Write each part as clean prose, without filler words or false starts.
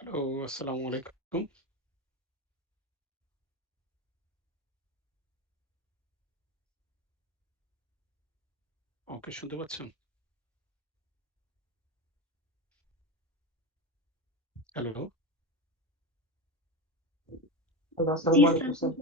Hello, আসসালামু আলাইকুম। ওকে, শুনতে পাচ্ছেন? হ্যালো, হ্যালো, আসসালামু আলাইকুম স্যার।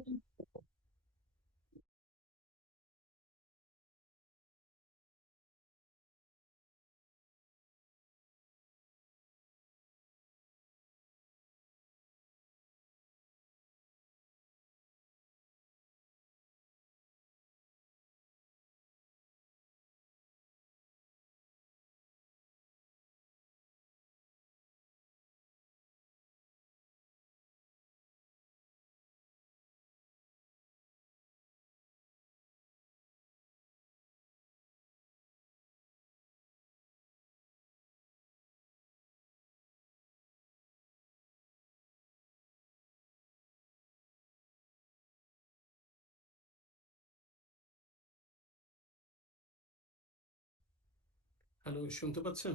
হ্যালো, শুনতে পাচ্ছেন?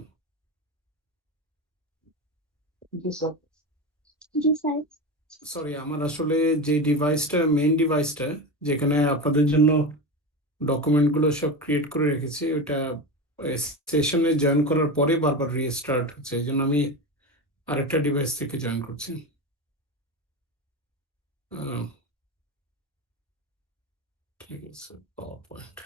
জি স্যার। জি স্যার। সরি, আমার আসলে যে ডিভাইসটা, মেইন ডিভাইসটা, যেখানে আপনাদের জন্য ডকুমেন্টগুলো সব ক্রিয়েট করে রেখেছি, ওইটা সেশনে জয়েন করার পরে বারবার রিস্টার্ট হচ্ছে। এই জন্য আমি আরেকটা ডিভাইস থেকে জয়েন করছি। আহ, ঠিক আছে, পাওয়ার পয়েন্ট।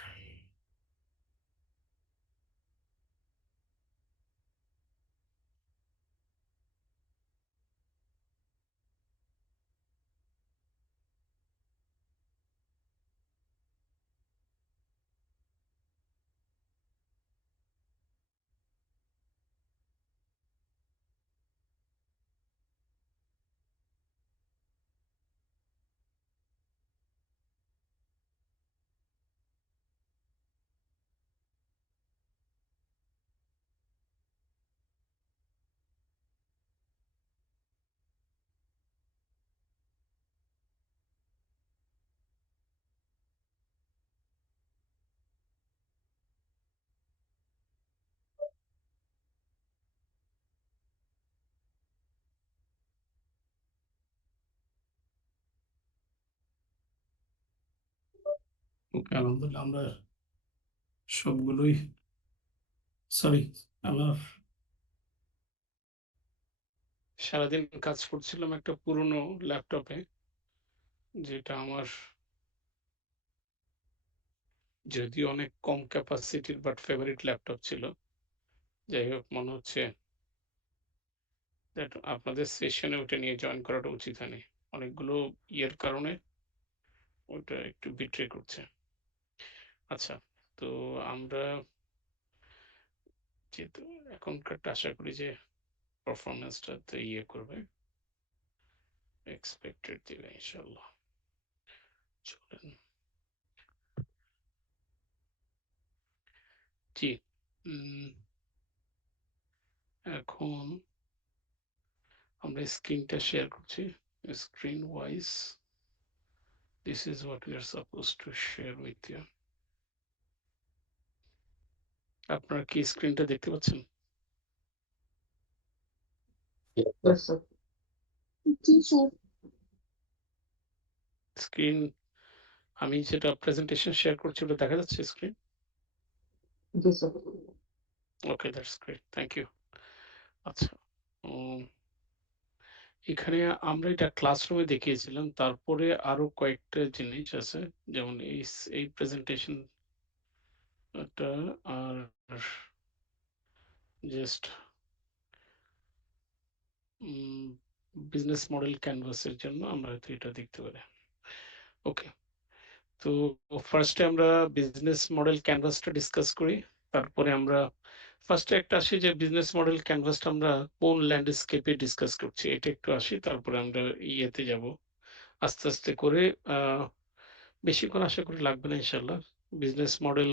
ওকে, আলহামদুলিল্লাহ আমরা সবগুলোই, সরি, আমার সারাদিন কাজ করছিলাম একটা পুরনো ল্যাপটপে, যেটা আমার যদিও অনেক কম ক্যাপাসিটির বাট ফেভারিট ল্যাপটপ ছিল। যাই হোক, মনে হচ্ছে দ্যাট আপনাদের সেশনে ওটা নিয়ে জয়েন করাটা উচিত হয়নি। অনেকগুলো ইয়ের কারণে ওটা একটু বিট্রে করছে। আচ্ছা, তো আমরা যেহেতু এখনকারটা আশা করি যে পারফরমেন্সটা তো ইয়ে করবে, এক্সপেক্টেড দিবে ইনশাল্লাহ। চলেন, জি। উম, এখন আমরা স্ক্রিনটা শেয়ার করছি। Screen wise this is what we are supposed to share with you. আপনারা কি স্ক্রিনটা দেখতে পাচ্ছেন? Yes sir. জি স্যার। স্ক্রিন, আমি যেটা প্রেজেন্টেশন শেয়ার করছি ওটা দেখা যাচ্ছে স্ক্রিন? জি sir. Okay, that's great, thank you. আচ্ছা, উম, এখানে আমরা এটা ক্লাসরুমে দেখিয়েছিলাম, তারপরে আরো কয়েকটা জিনিস আছে, যেমন এই প্রেজেন্টেশনটা, আর জাস্ট বিজনেস মডেল ক্যানভাসের জন্য আমরা হয়তো এটা দেখতে পারি। ওকে, তো ফার্স্টে আমরা বিজনেস মডেল ক্যানভাসটা ডিসকাস করি। তারপরে আমরা ফার্স্টে একটা আসি যে বিজনেস মডেল ক্যানভাসটা আমরা কোন ল্যান্ডস্কেপে ডিসকাস করছি, এটা একটু আসি, তারপরে আমরা ইয়েতে যাব আস্তে আস্তে করে। আহ বেশিক্ষণ আশা করি লাগবে না ইনশাল্লাহ। বিজনেস মডেল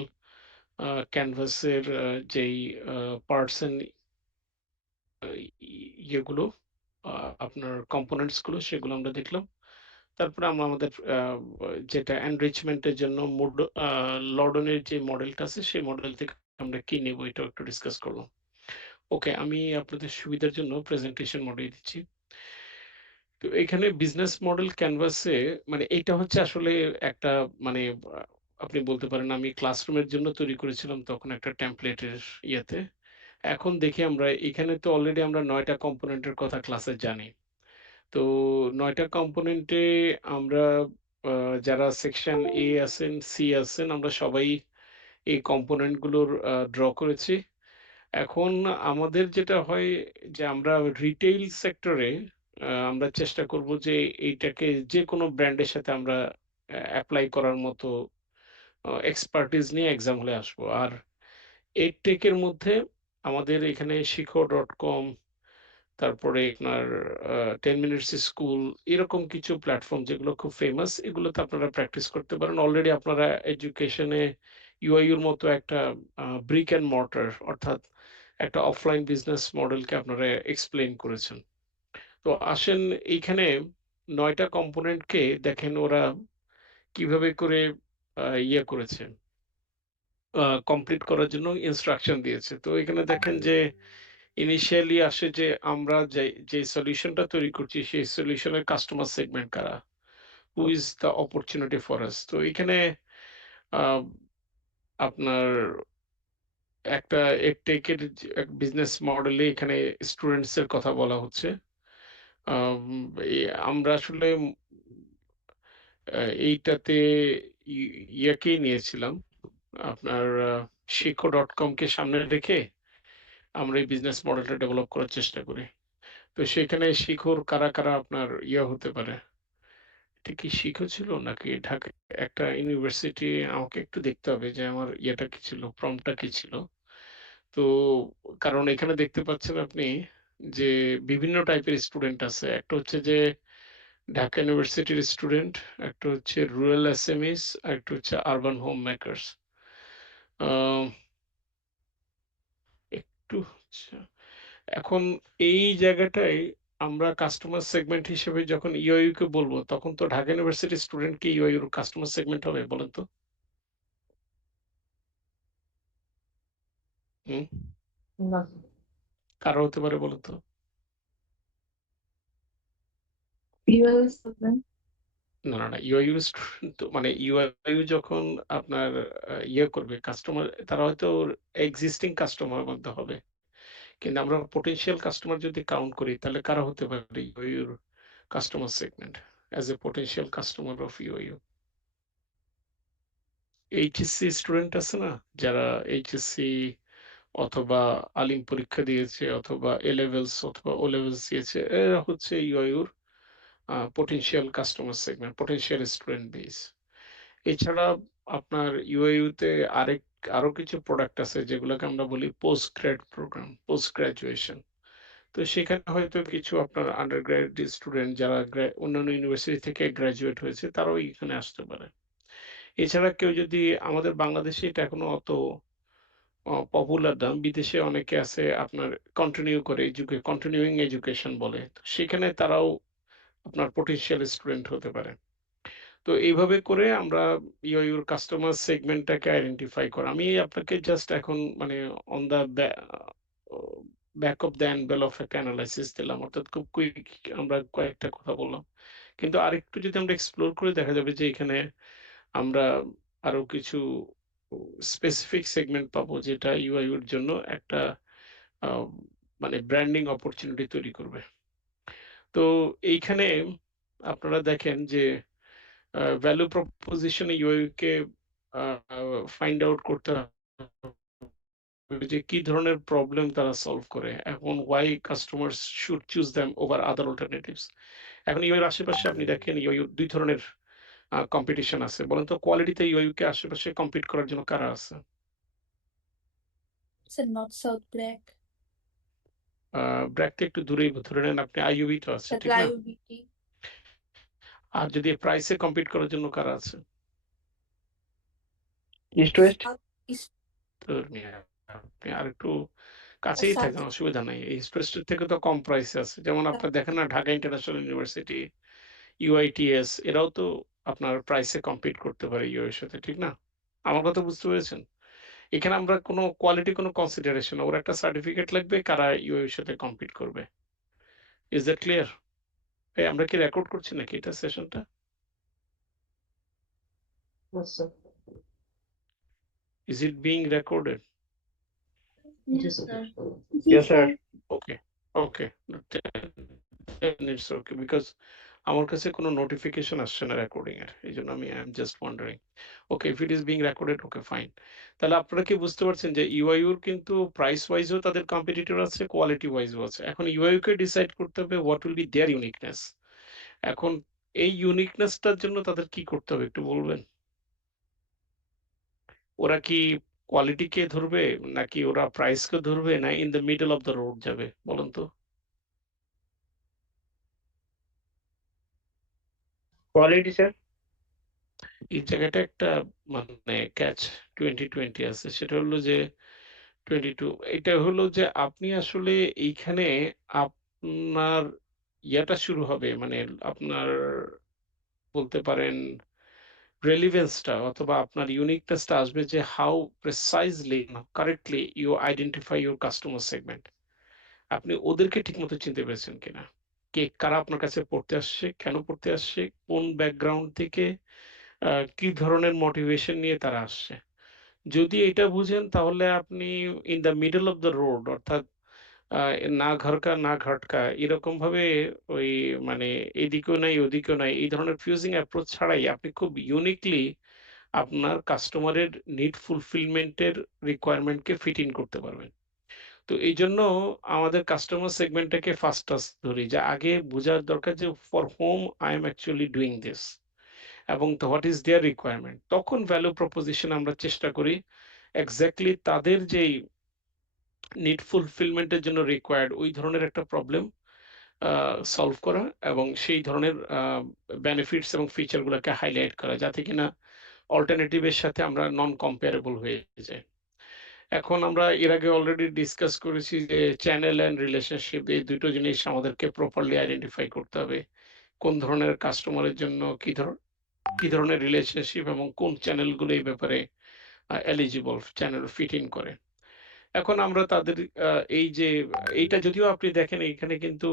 ক্যানভাসের যেই পার্টস এন্ড ইয়েগুলো, আপনার কম্পোনেন্টস গুলো, সেগুলো আমরা দেখলাম। তারপরে আমরা আমাদের যেটা এনরিচমেন্টের জন্য লর্ডনের যে মডেলটা আছে সেই মডেল থেকে আমরা কি নেব এটাও একটু ডিসকাস করলাম। ওকে, আমি আপনাদের সুবিধার জন্য প্রেজেন্টেশন মোডে দিচ্ছি। তো এখানে বিজনেস মডেল ক্যানভাসে মানে এটা হচ্ছে আসলে একটা মানে আপনি বলতে পারেন আমি ক্লাসরুমের জন্য তৈরি করেছিলাম তখন একটা টেমপ্লেটের ইয়েতে। এখন দেখি আমরা এখানে তো অলরেডি আমরা ৯টা কম্পোনেন্টের কথা ক্লাসে জানি। তো ৯টা কম্পোনেন্টে আমরা যারা সেকশন এ আছেন, সি আছেন আমরা সবাই এই কম্পোনেন্ট গুলোর ড্র করেছি। এখন আমাদের যেটা হয় যে আমরা রিটেইল সেক্টরে আমরা চেষ্টা করব যে এইটাকে যেকোনো ব্র্যান্ডের সাথে আমরা এপ্লাই করার মতো এক্সপার্টিস নিয়ে এক্সাম হলে আসবো। আর এডটেক এর মধ্যে আমাদের এখানে শিখো.com তারপরে আপনার 10 মিনিটস স্কুল এরকম কিছু প্ল্যাটফর্ম যেগুলো খুব ফেমাস এগুলোতে আপনারা প্র্যাকটিস করতে পারেন। অলরেডি আপনারা এডুকেশনে ইউআইইউ এর মতো একটা ব্রিক অ্যান্ড মর্টার অর্থাৎ একটা অফলাইন বিজনেস মডেলকে আপনারা এক্সপ্লেইন করেছেন। তো আসেন এইখানে ৯টা কম্পোনেন্টকে দেখেন ওরা কিভাবে করে ইয়ে করেছে কমপ্লিট করার জন্য ইনস্ট্রাকশন দিয়েছে। তো এখানে দেখেন যে ইনিশিয়ালি আসে যে আমরা যে সলিউশনটা তৈরি করছি সেই সলিউশনের কাস্টমার সেগমেন্ট কারা, who is the opportunity for us. তো এখানে আহ, আপনার একটা এডটেকের বিজনেস মডেলে এখানে স্টুডেন্টস এর কথা বলা হচ্ছে। আম, আমরা আসলে এইটাতে ইয়াকেই নিয়েছিলাম আপনার শিখো.com কে সামনে রেখে আমরা এই বিজনেস মডেলটা ডেভেলপ করার চেষ্টা করি। তো সেখানে শিখোর কারা কারা আপনার ইয়ে হতে পারে। এটা কি শিখো ছিল নাকি ঢাকা একটা ইউনিভার্সিটি, আমাকে একটু দেখতে হবে যে আমার ইয়েটা কি ছিল, প্রম্পটটা কি ছিল। তো কারণ এখানে দেখতে পাচ্ছেন আপনি যে বিভিন্ন টাইপের স্টুডেন্ট আছে। একটা হচ্ছে যে ঢাকা ইউনিভার্সিটির স্টুডেন্ট, একটা হচ্ছে রুরাল এসএমইস, আর একটা হচ্ছে আরবান হোম মেকার্স। একটু আচ্ছা, এখন এই জায়গাটায় আমরা কাস্টমার সেগমেন্ট হিসেবে যখন ইউআইইউ কে বলবো তখন তো ঢাকা ইউনিভার্সিটির স্টুডেন্ট কি ইউআইইউ কাস্টমার সেগমেন্ট হবে বলেন তো? হুম, না কারো হতে পারে বলেন তো? ইউএস না না না, ইউআইইউ স্টুডেন্ট মানে ইউআইইউ যখন আপনার ইয়ে করবে কাস্টমার, তারা হয়তো এক্সিস্টিং কাস্টমার মধ্যে হবে, কিন্তু আমরা পটেনশিয়াল কাস্টমার যদি কাউন্ট করি তাহলে কারা হতে পারে ইউআইইউর customer segment as a potential customer of UIU? HSC student আছে না, যারা এইচএসসি অথবা আলিম পরীক্ষা দিয়েছে অথবা এ লেভেলস অথবা ও লেভেলস দিয়েছে, এরা হচ্ছে ইউআইইউর potential customer segment, potential student base. এছাড়া আপনার ইউআইইউ তে আরো কিছু প্রোডাক্ট আছে যেগুলোকে আমরা বলি পোস্ট গ্রাড প্রোগ্রাম, পোস্ট গ্রাজুয়েশন। তো সেখানে হয়তো কিছু আপনার আন্ডার গ্রাজুয়েট স্টুডেন্ট যারা অন্যান্য ইউনিভার্সিটি থেকে গ্রাজুয়েট হয়েছে তারাও এখানে আসতে পারে। এছাড়া কেউ যদি আমাদের বাংলাদেশে এটা এখনো অত পপুলার না, বিদেশে অনেকে আছে আপনার কন্টিনিউ করে কন্টিনিউইং এডুকেশন বলে, তো সেখানে তারাও আপনার পটেনশিয়াল স্টুডেন্ট হতে পারে। তো এইভাবে করে আমরা ইউর কাস্টমার সেগমেন্টটাকে আইডেন্টিফাই করা। আমি আপনাকে জাস্ট এখন মানে on the back of the envelope of একটা অ্যানালাইসিস দিলাম, অর্থাৎ খুব কুইক আমরা কয়েকটা কথা বললাম। কিন্তু আরেকটু যদি আমরা এক্সপ্লোর করে দেখা যাবে যে এখানে আমরা আরো কিছু স্পেসিফিক সেগমেন্ট পাবো যেটা ইউআইইউ এর জন্য একটা আহ, মানে ব্র্যান্ডিং অপরচুনিটি তৈরি করবে। তো এইখানে আপনারা দেখেন যে ভ্যালু প্রপোজিশনে ইউআইইউ কে ফাইন্ড আউট করতে হবে যে কি ধরনের প্রবলেম তারা সলভ করে, এখন why customers should choose them over other alternatives. এখন ইউআইইউ আশেপাশে আপনি দেখেন ইউআইইউ দুই ধরনের কম্পিটিশন আছে। বলেন তো কোয়ালিটিতে ইউআইইউ কে আশেপাশে কম্পিট করার জন্য কারা আছে? Sir, not South Black. BRAC থেকে একটু দূরেই ধরে নেন আপনি, আইইউবি তো আছে Sir, ঠিক না? IUBT. আর যদি প্রাইসে কম্পিট করার জন্য কারা আছে? East West East. তো আপনি আর একটু কাছেই থাকেন, অসুবিধা নাই। এই স্টুডেন্ট থেকে তো কম প্রাইসে আছে, যেমন আপনার দেখেন না ঢাকা ইন্টারন্যাশনাল ইউনিভার্সিটি, ইউআইটিএস, এরাও তো আপনার প্রাইসে কম্পিট করতে পারে ইউ এর সাথে, ঠিক না? আমার কথা বুঝতে পেরেছেন? এখানে আমরা কোনো কোয়ালিটি কোনো কনসিডারেশন, ওর একটা সার্টিফিকেট লাগবে কারা ইউ এর সাথে কম্পিট করবে। Is that clear? ভাই আমরা কি রেকর্ড করছি নাকি এটা সেশনটা? Yes, sir. Is it being recorded? Yes, sir. Yes, sir. Okay, okay. Then it's okay because আমার কাছে কোনো নোটিফিকেশন আসছে না রেকর্ডিং এর, এই জন্য আমি I am just wandering. Okay, if it is being recorded, okay fine. তাহলে আপনারা কি বুঝতে পারছেন যে ইউআইউর কিন্তু প্রাইস ওয়াইজও তাদের কম্পিটিটর আছে, কোয়ালিটি ওয়াইজও আছে। এখন ইউআইউ কে ডিসাইড করতে হবে what will be their uniqueness. এখন এই ইউনিকনেসটার জন্য তাদের কি করতে হবে একটু বলবেন? ওরা কি কোয়ালিটিকে ধরবে, নাকি ওরা প্রাইসকে ধরবে, না in the middle of the road যাবে বলেন তো? Quality, sir. এই জায়গাটা একটা মানে ক্যাচ 2020 আছে, সেটা হলো যে 22 এটা হলো যে আপনি আসলে এইখানে আপনার ইয়াটা শুরু হবে, মানে আপনার বলতে পারেন রেলিভেন্সটা অথবা আপনার ইউনিকনেসটা আসবে যে how precisely correctly you identify your customer segment. আপনি ওদেরকে ঠিকমতো চিনতে পেরেছেন কিনা, কে কারা আপনার কাছে পড়তে আসছে, কেন পড়তে আসছে, কোন ব্যাকগ্রাউন্ড থেকে, কি ধরনের মোটিভেশন নিয়ে তারা আসছে। যদি এটা বুঝেন তাহলে আপনি in the middle of the road, অর্থাৎ না ঘরকা না ঘটকা এরকম ভাবে ওই মানে এদিকেও নাই ওদিকেও নাই এই ধরনের ফিউজিং অ্যাপ্রোচ ছাড়াই আপনি খুব ইউনিকলি আপনার কাস্টমারের নিড ফুলফিলমেন্টের রিকোয়ারমেন্টকে ফিট ইন করতে পারবেন। তো এই জন্য আমাদের কাস্টমার সেগমেন্টটাকে ফার্স্ট ধরি, যে আগে বোঝার দরকার যে for home I am actually doing this, এবং হোয়াট ইজ দেয়ার রিকোয়ারমেন্ট। তখন ভ্যালু প্রপোজিশন আমরা চেষ্টা করি এক্স্যাক্টলি তাদের যেই নিড ফুলফিলমেন্টের জন্য রিকোয়ার্ড ওই ধরনের একটা প্রবলেম সলভ করা, এবং সেই ধরনের বেনিফিটস এবং ফিচার গুলোকে হাইলাইট করা, যাতে কিনা অল্টারনেটিভের সাথে আমরা নন কম্পেয়ারেবল হয়ে যায়। এখন আমরা এর আগে অলরেডি ডিসকাস করেছি যে চ্যানেল অ্যান্ড রিলেশনশিপ এই দুটো জিনিস আমাদেরকে প্রপারলি আইডেন্টিফাই করতে হবে। কোন ধরনের কাস্টমারের জন্য কি ধরনের রিলেশনশিপ এবং কোন চ্যানেলগুলো এই ব্যাপারে এলিজিবল চ্যানেল ফিট ইন করে। এখন আমরা তাদের এই যে এইটা যদিও আপনি দেখেন এখানে কিন্তু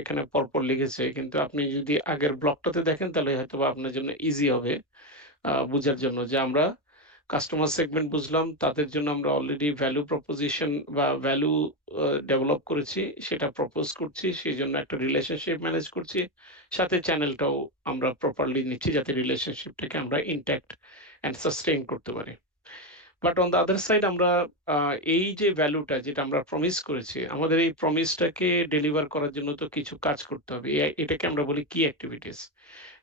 এখানে পরপর লিখেছে, কিন্তু আপনি যদি আগের ব্লকটাতে দেখেন তাহলে হয়তোবা আপনার জন্য ইজি হবে বুঝার জন্য যে আমরা কাস্টমার সেগমেন্ট বুঝলাম, তাদের জন্য আমরা অলরেডি ভ্যালু প্রপোজিশন বা ভ্যালু ডেভেলপ করেছি, সেটা প্রপোজ করছি, সেই জন্য একটা রিলেশনশিপ ম্যানেজ করছি, সাথে চ্যানেলটাও আমরা প্রপারলি নিচ্ছি যাতে রিলেশনশিপটাকে আমরা ইনট্যাক্ট অ্যান্ড সাস্টেইন করতে পারি। But on the other side আমরা এই যে ভ্যালুটা যেটা আমরা প্রমিস করেছি, আমাদের এই প্রমিসটাকে ডেলিভার করার জন্য তো কিছু কাজ করতে হবে, এটাকে আমরা বলি কি অ্যাক্টিভিটিস।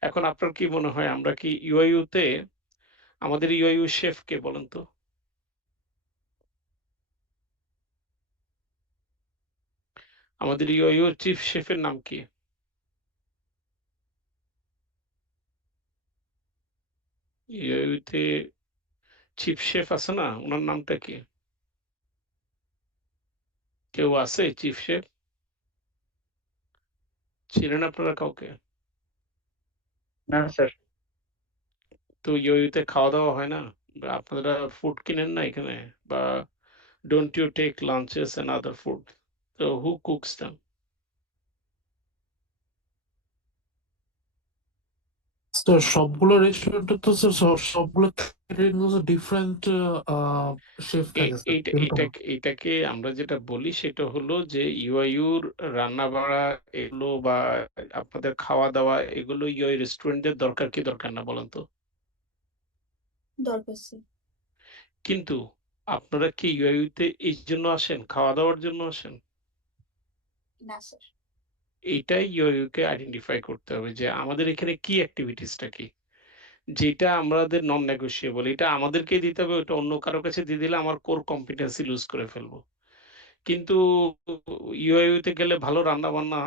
এখন আপনার কি মনে হয় আমরা কি ইউআইইউ তে আমাদের ইউআইইউ শেফ কে বলেন তো? আমাদের ইউআইইউ চিফ শেফের নাম কি? ইউআইইউ তে চিফ শেফ আছে না, ওনার নামটা কি? কেউ আছে চিফ শেফ? চিনেন আপনারা কাউকে? না, স্যার। তো ইউআইইউ তে খাওয়া দাওয়া হয় না? বা আপনারা ফুড কিনেন না এখানে? বা don't you take lunches and other food? So who cooks them? তো সবগুলো রেস্টুরেন্টে তো স্যার সবগুলো ডিফারেন্ট শেফ থাকে স্যার, এরকম না। এইটাকে আমরা যেটা বলি সেটা হলো যে ইউআইউর রান্না বাড়া এগুলো বা আপনাদের খাওয়া দাওয়া এগুলো ইউআই রেস্টুরেন্টের দরকার কি দরকার না বলেন তো? দরকার স্যার। কিন্তু আপনারা কি ইউআইতে এই জন্য আসেন, খাওয়া দাওয়ার জন্য আসেন? না স্যার। এইটাই ইউআইইউ কে আইডেন্টিফাই করতে হবে যে আমাদের এখানে কি অ্যাক্টিভিটিসটা কি, যেটা আমাদের নন নেগোশিয়েবল, এটা আমাদেরকেই দিতে হবে, ওটা অন্য কারো কাছে দিয়ে দিলে আমার কোর কম্পিটেন্সি লুজ করে ফেলবো। কিন্তু ইউআইইউ তে গেলে ভালো রান্না বান্না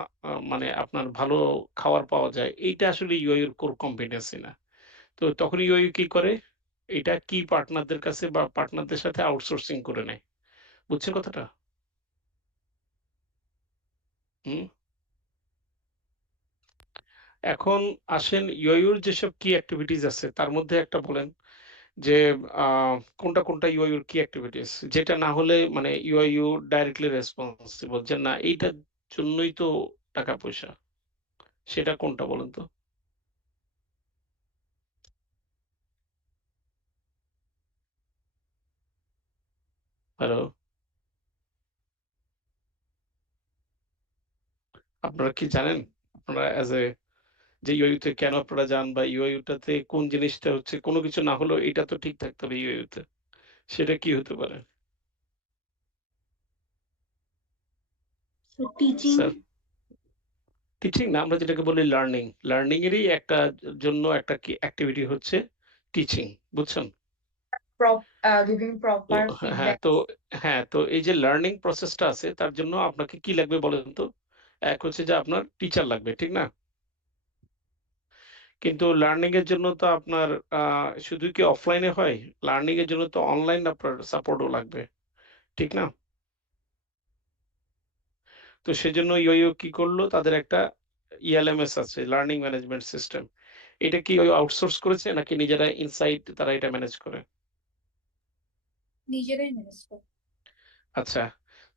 মানে আপনার ভালো খাবার পাওয়া যায়, এইটা আসলে ইউআইইউ এর কোর কম্পিটেন্সি না। তো তখন ইউআইইউ কি করে, এটা কি পার্টনারদের কাছে বা পার্টনারদের সাথে আউটসোর্সিং করে নেয়। বুঝছেন কথাটা? হুম। এখন আসেন ইউআইইউর যেসব কি অ্যাক্টিভিটিস আছে তার মধ্যে একটা বলেন যে কোনটা ইউআইইউর কি অ্যাক্টিভিটিস, যেটা না হলে মানে ইউআইইউ ডাইরেক্টলি রেসপন্সিবল যে না এইটার জন্যই তো টাকা পয়সা। সেটা কোনটা বলেন তো? হ্যালো, আপনারা কি জানেন? আপনারা অ্যাজ এ যে ইউআইইউ তে কেন আপনারা যান বা ইউআইইউ টাতে কোন জিনিসটা হচ্ছে কোনো কিছু না হলেও এটা তো ঠিক থাকতে হবে ইউআইইউ তে। সেটা কি হতে পারে? So teaching, স্যার, টিচিং না, আমরা যেটাকে বলি লার্নিং। লার্নিং এরই একটা জন্য একটা কি অ্যাক্টিভিটি হচ্ছে টিচিং। বুঝছেন? giving তো proper হ্যাঁ, feedback. তো এই যে লার্নিং প্রসেসটা আছে তার জন্য আপনাকে কি লাগবে বলেন তো? এক হচ্ছে যে আপনার টিচার লাগবে, ঠিক না? কিন্তু লার্নিং এর জন্য তো আপনার শুধু কি অফলাইনে হয়? লার্নিং এর জন্য তো অনলাইন আপনার সাপোর্টও লাগবে, ঠিক না? তো সেজন্য ইওইও কি করলো? তাদের একটা ইএলএমএস আছে, লার্নিং ম্যানেজমেন্ট সিস্টেম। এটা কি ইওইও আউটসোর্স করেছে নাকি নিজেরা ইনসাইড তারা এটা ম্যানেজ করে? নিজেরাই ম্যানেজ করে। আচ্ছা।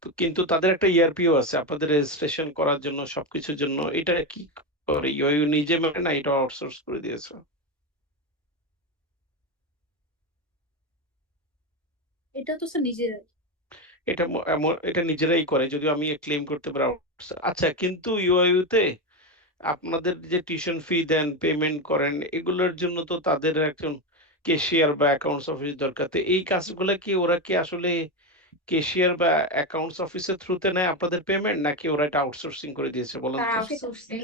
তো কিন্তু তাদের একটা ইআরপিও আছে আপনাদের রেজিস্ট্রেশন করার জন্য সবকিছুর জন্য। এটা কি করে? ইওইও নিজে মানে না এটা আউটসোর্স করে দিয়েছে? এটা তো স্যার নিজেরাই। এটা নিজেরাই করে যদিও আমি ক্লেম করতে পারি আচ্ছা কিন্তু ইওইউ তে আপনাদের যে টিউশন ফি দেন, পেমেন্ট করেন এগুলোর জন্য তো তাদের একজন ক্যাশিয়ার বা অ্যাকাউন্টস অফিস দরকার। তো এই কাজগুলা কি ওরা কি আসলে ক্যাশিয়ার বা অ্যাকাউন্টস অফিসের থ্রুতে নেয় আপনাদের পেমেন্ট নাকি ওরা এটা আউটসোর্সিং করে দিয়েছে বলেন তারা তো? outsourcing.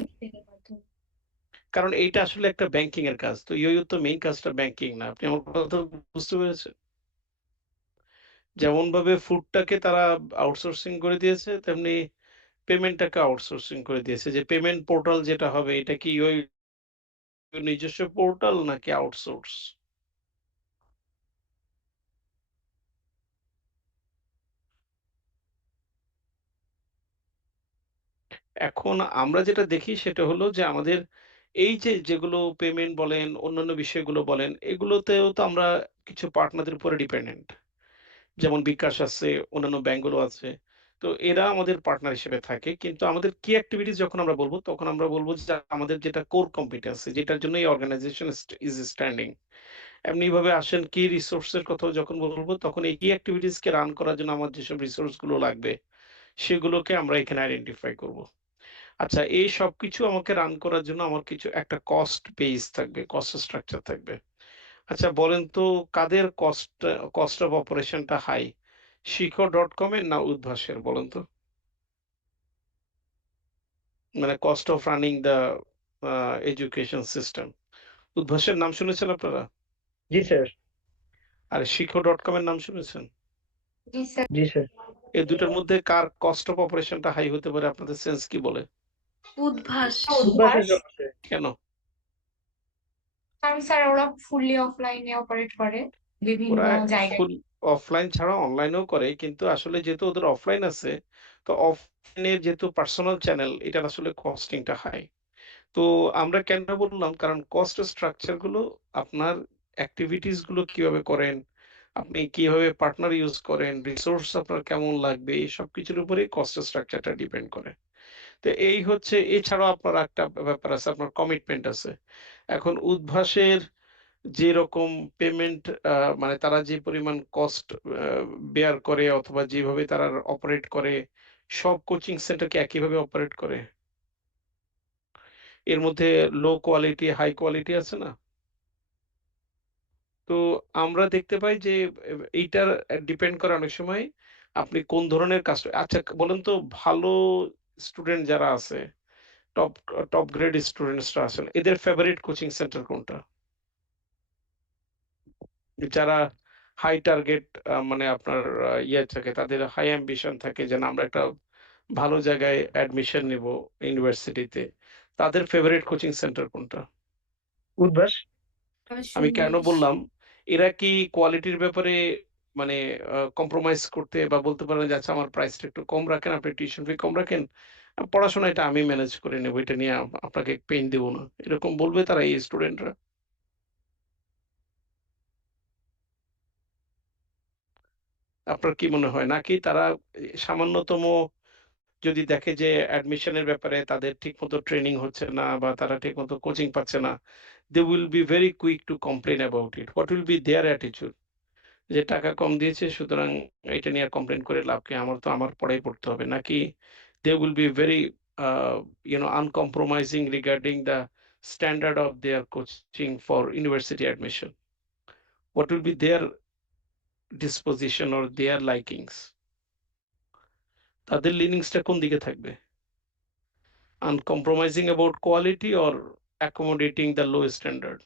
কারণ এইটা আসলে একটা ব্যাংকিং এর কাজ। তো ইওইউ তো মেইন কাজটা ব্যাংকিং না। আপনি আমার কথা বুঝতে পেরেছেন? যেমনভাবে ফুডটাকে তারা আউটসোর্সিং করে দিয়েছে তেমনি পেমেন্টটাকে আউটসোর্সিং করে দিয়েছে। যে পেমেন্ট পোর্টাল যেটা হবে এটা কি ওই নিজস্ব পোর্টাল নাকি আউটসোর্স? এখন আমরা যেটা দেখি সেটা হলো যে আমাদের এই যে যেগুলো পেমেন্ট বলেন, অন্যান্য বিষয়গুলো বলেন, এগুলোতেও তো আমরা কিছু পার্টনারদের উপরে ডিপেন্ডেন্ট। যেমন বিকাশ আছে, অন্যান্য ব্যাংকগুলো আছে। তো এরা আমাদের পার্টনার হিসেবে থাকে। কিন্তু আমাদের কি এক্টিভিটিস যখন আমরা বলব, তখন আমরা বলব যে আমাদের যেটা কোর কম্পিটেন্সি যেটার জন্য এই অর্গানাইজেশন ইজ স্ট্যান্ডিং। এমনিভাবে আসেন কি রিসোর্স এর কথাও যখন বলবো, তখন এই কি এক্টিভিটিস কে রান করার জন্য আমার যেসব রিসোর্স গুলো লাগবে, সেগুলোকে আমরা এখানে আইডেন্টিফাই করব। আচ্ছা, এই সবকিছু আমাকে রান করার জন্য আমার কিছু একটা কস্ট বেস থাকবে, কস্ট স্ট্রাকচার থাকবে। আচ্ছা বলেন তো কাদের কস্ট অফ অপারেশনটা হাই? শিখো.com এর না উদ্ভাসের বলেন তো? মানে cost of running the education system. উদ্ভাসের নাম শুনেছেন আপনারা? জি স্যার। আর শিখো.com এর নাম শুনেছেন? জি স্যার। জি স্যার। এই দুটার মধ্যে কার কস্ট অফ অপারেশনটা হাই হতে পারে আপনাদের সেন্স কি বলে? উদ্ভাস। উদ্ভাসের জন্য স্যার। কেন? কারণ স্যার ওরা ফুললি অফলাইনে অপারেট করে বিভিন্ন ওরা জায়গায়। ফুল অফলাইন ছাড়া অনলাইনেও করে কিন্তু আসলে যেহেতু ওদের অফলাইন আছে তো অফলাইনের যেহেতু পার্সোনাল চ্যানেল এটার আসলে কস্টিংটা হাই। তো আমরা কেন বললাম কারণ কস্ট স্ট্রাকচার গুলো আপনার অ্যাক্টিভিটিস গুলো কিভাবে করেন, আপনি কিভাবে পার্টনার ইউজ করেন, রিসোর্স আপনার কেমন লাগবে এই সবকিছুর উপরেই কস্ট স্ট্রাকচারটা ডিপেন্ড করে। তো এই হচ্ছে এছাড়াও আপনার একটা ব্যাপার আছে আপনার কমিটমেন্ট আছে। এখন উদ্ভাসের যেরকম পেমেন্ট মানে তারা যে পরিমাণ কস্ট বেয়ার করে অথবা যেভাবে তারা অপারেট করে সব কোচিং সেন্টার কি একইভাবে অপারেট করে? এর মধ্যে লো কোয়ালিটি, হাই কোয়ালিটি আছে না? তো আমরা দেখতে পাই যে এইটার ডিপেন্ড করে অনেক সময় আপনি কোন ধরনের কাজ আচ্ছা বলেন তো ভালো স্টুডেন্ট যারা আছে, টপ টপ গ্রেড স্টুডেন্টসরা আছেন এদের ফেভারিট কোচিং সেন্টার কোনটা? যারা হাই টার্গেট মানে আপনার ইয়ে থাকে তাদের হাই অ্যাম্বিশন থাকে যে না আমরা একটা ভালো জায়গায় অ্যাডমিশন নিব ইউনিভার্সিটিতে। তাদের ফেভারিট কোচিং সেন্টার কোনটা? উদ্ভাস। আমি কেন বললাম এরা কি কোয়ালিটির ব্যাপারে মানে কম্প্রোমাইজ করতে বা বলতে পারেন যে আচ্ছা আমার প্রাইসটা একটু কম রাখেন, আপনি টিউশন ফি কম রাখেন। পড়াশোনা এটা আমি ম্যানেজ করে নেব। এটা নিয়ে আপনাকে পেইন দেব না। এরকম বলবে তারা এই স্টুডেন্টরা? আপনার কি মনে হয়? নাকি তারা সামান্যতম যদি দেখে যে অ্যাডমিশনের ব্যাপারে তাদের ঠিকমতো ট্রেনিং হচ্ছে না বা তারা ঠিকমতো কোচিং পাচ্ছে না, they will be very quick to complain about it. What will be their attitude? যে টাকা কম দিয়েছে সুতরাং এটা নিয়ে আর কমপ্লেন করে লাভ কি? আমার তো আমার পড়াই পড়তে হবে। নাকি they will be very uncompromising regarding the standard of their coaching for university admission. What will be their disposition or their likings? তাদের লিনিংসটা কোন দিকে থাকবে? Uncompromising about quality or accommodating the low standard?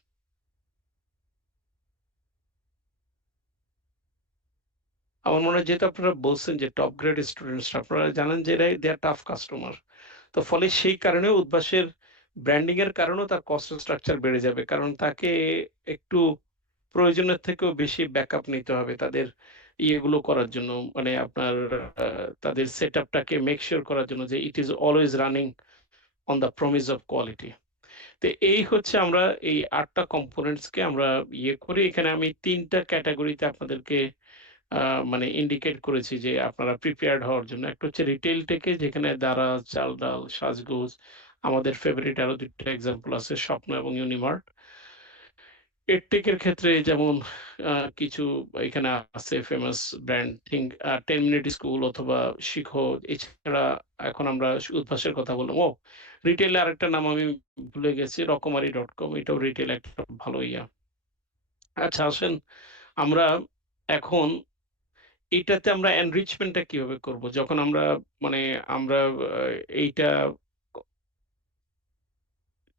আমার মনে হয় যেটা আপনারা বলছেন যে টপ গ্রেড স্টুডেন্টস আপনারা জানেন যে দে আর টাফ কাস্টমার। তো ফলে সেই কারণে উদ্ভাসের ব্র্যান্ডিং এর কারণেও তার কস্ট স্ট্রাকচার বেড়ে যাবে। কারণ তাকে একটু প্রয়োজনের থেকেও বেশি ব্যাকআপ নিতে হবে তাদের ইয়েগুলো করার জন্য। মানে আপনার তাদের সেটআপটাকে মেক সিওর করার জন্য যে it is always running on the promise of quality. তো এই হচ্ছে আমরা এই ৮ টা কম্পোনেন্টস কে আমরা ইয়ে করি। এখানে আমি ৩ টা ক্যাটেগরিতে আপনাদেরকে মানে ইন্ডিকেট করেছি যে আপনারা প্রিপেয়ার্ড হওয়ার জন্য। একটা হচ্ছে রিটেইল থেকে যেখানে দারাজ, চাল, ডাল, সাজগোজ, আমাদের ফেভারিট আরো ২ টা এক্সাম্পল আছে স্বপ্ন এবং ইউনিমার্ট। এডটেকের ক্ষেত্রে যেমন কিছু এখানে আছে famous brand think 10 minute school অথবা শিখো। এছাড়া এখন আমরা উদ্ভাসের কথা বললাম। রিটেইলে আরেকটা নাম আমি ভুলে গেছি রকমারি.com, এটাও রিটেইল একটা ভালো ইয়া। আচ্ছা আসেন আমরা এখন এইটাতে আমরা এনরিচমেন্টটা কিভাবে করব? যখন আমরা মানে আমরা এইটা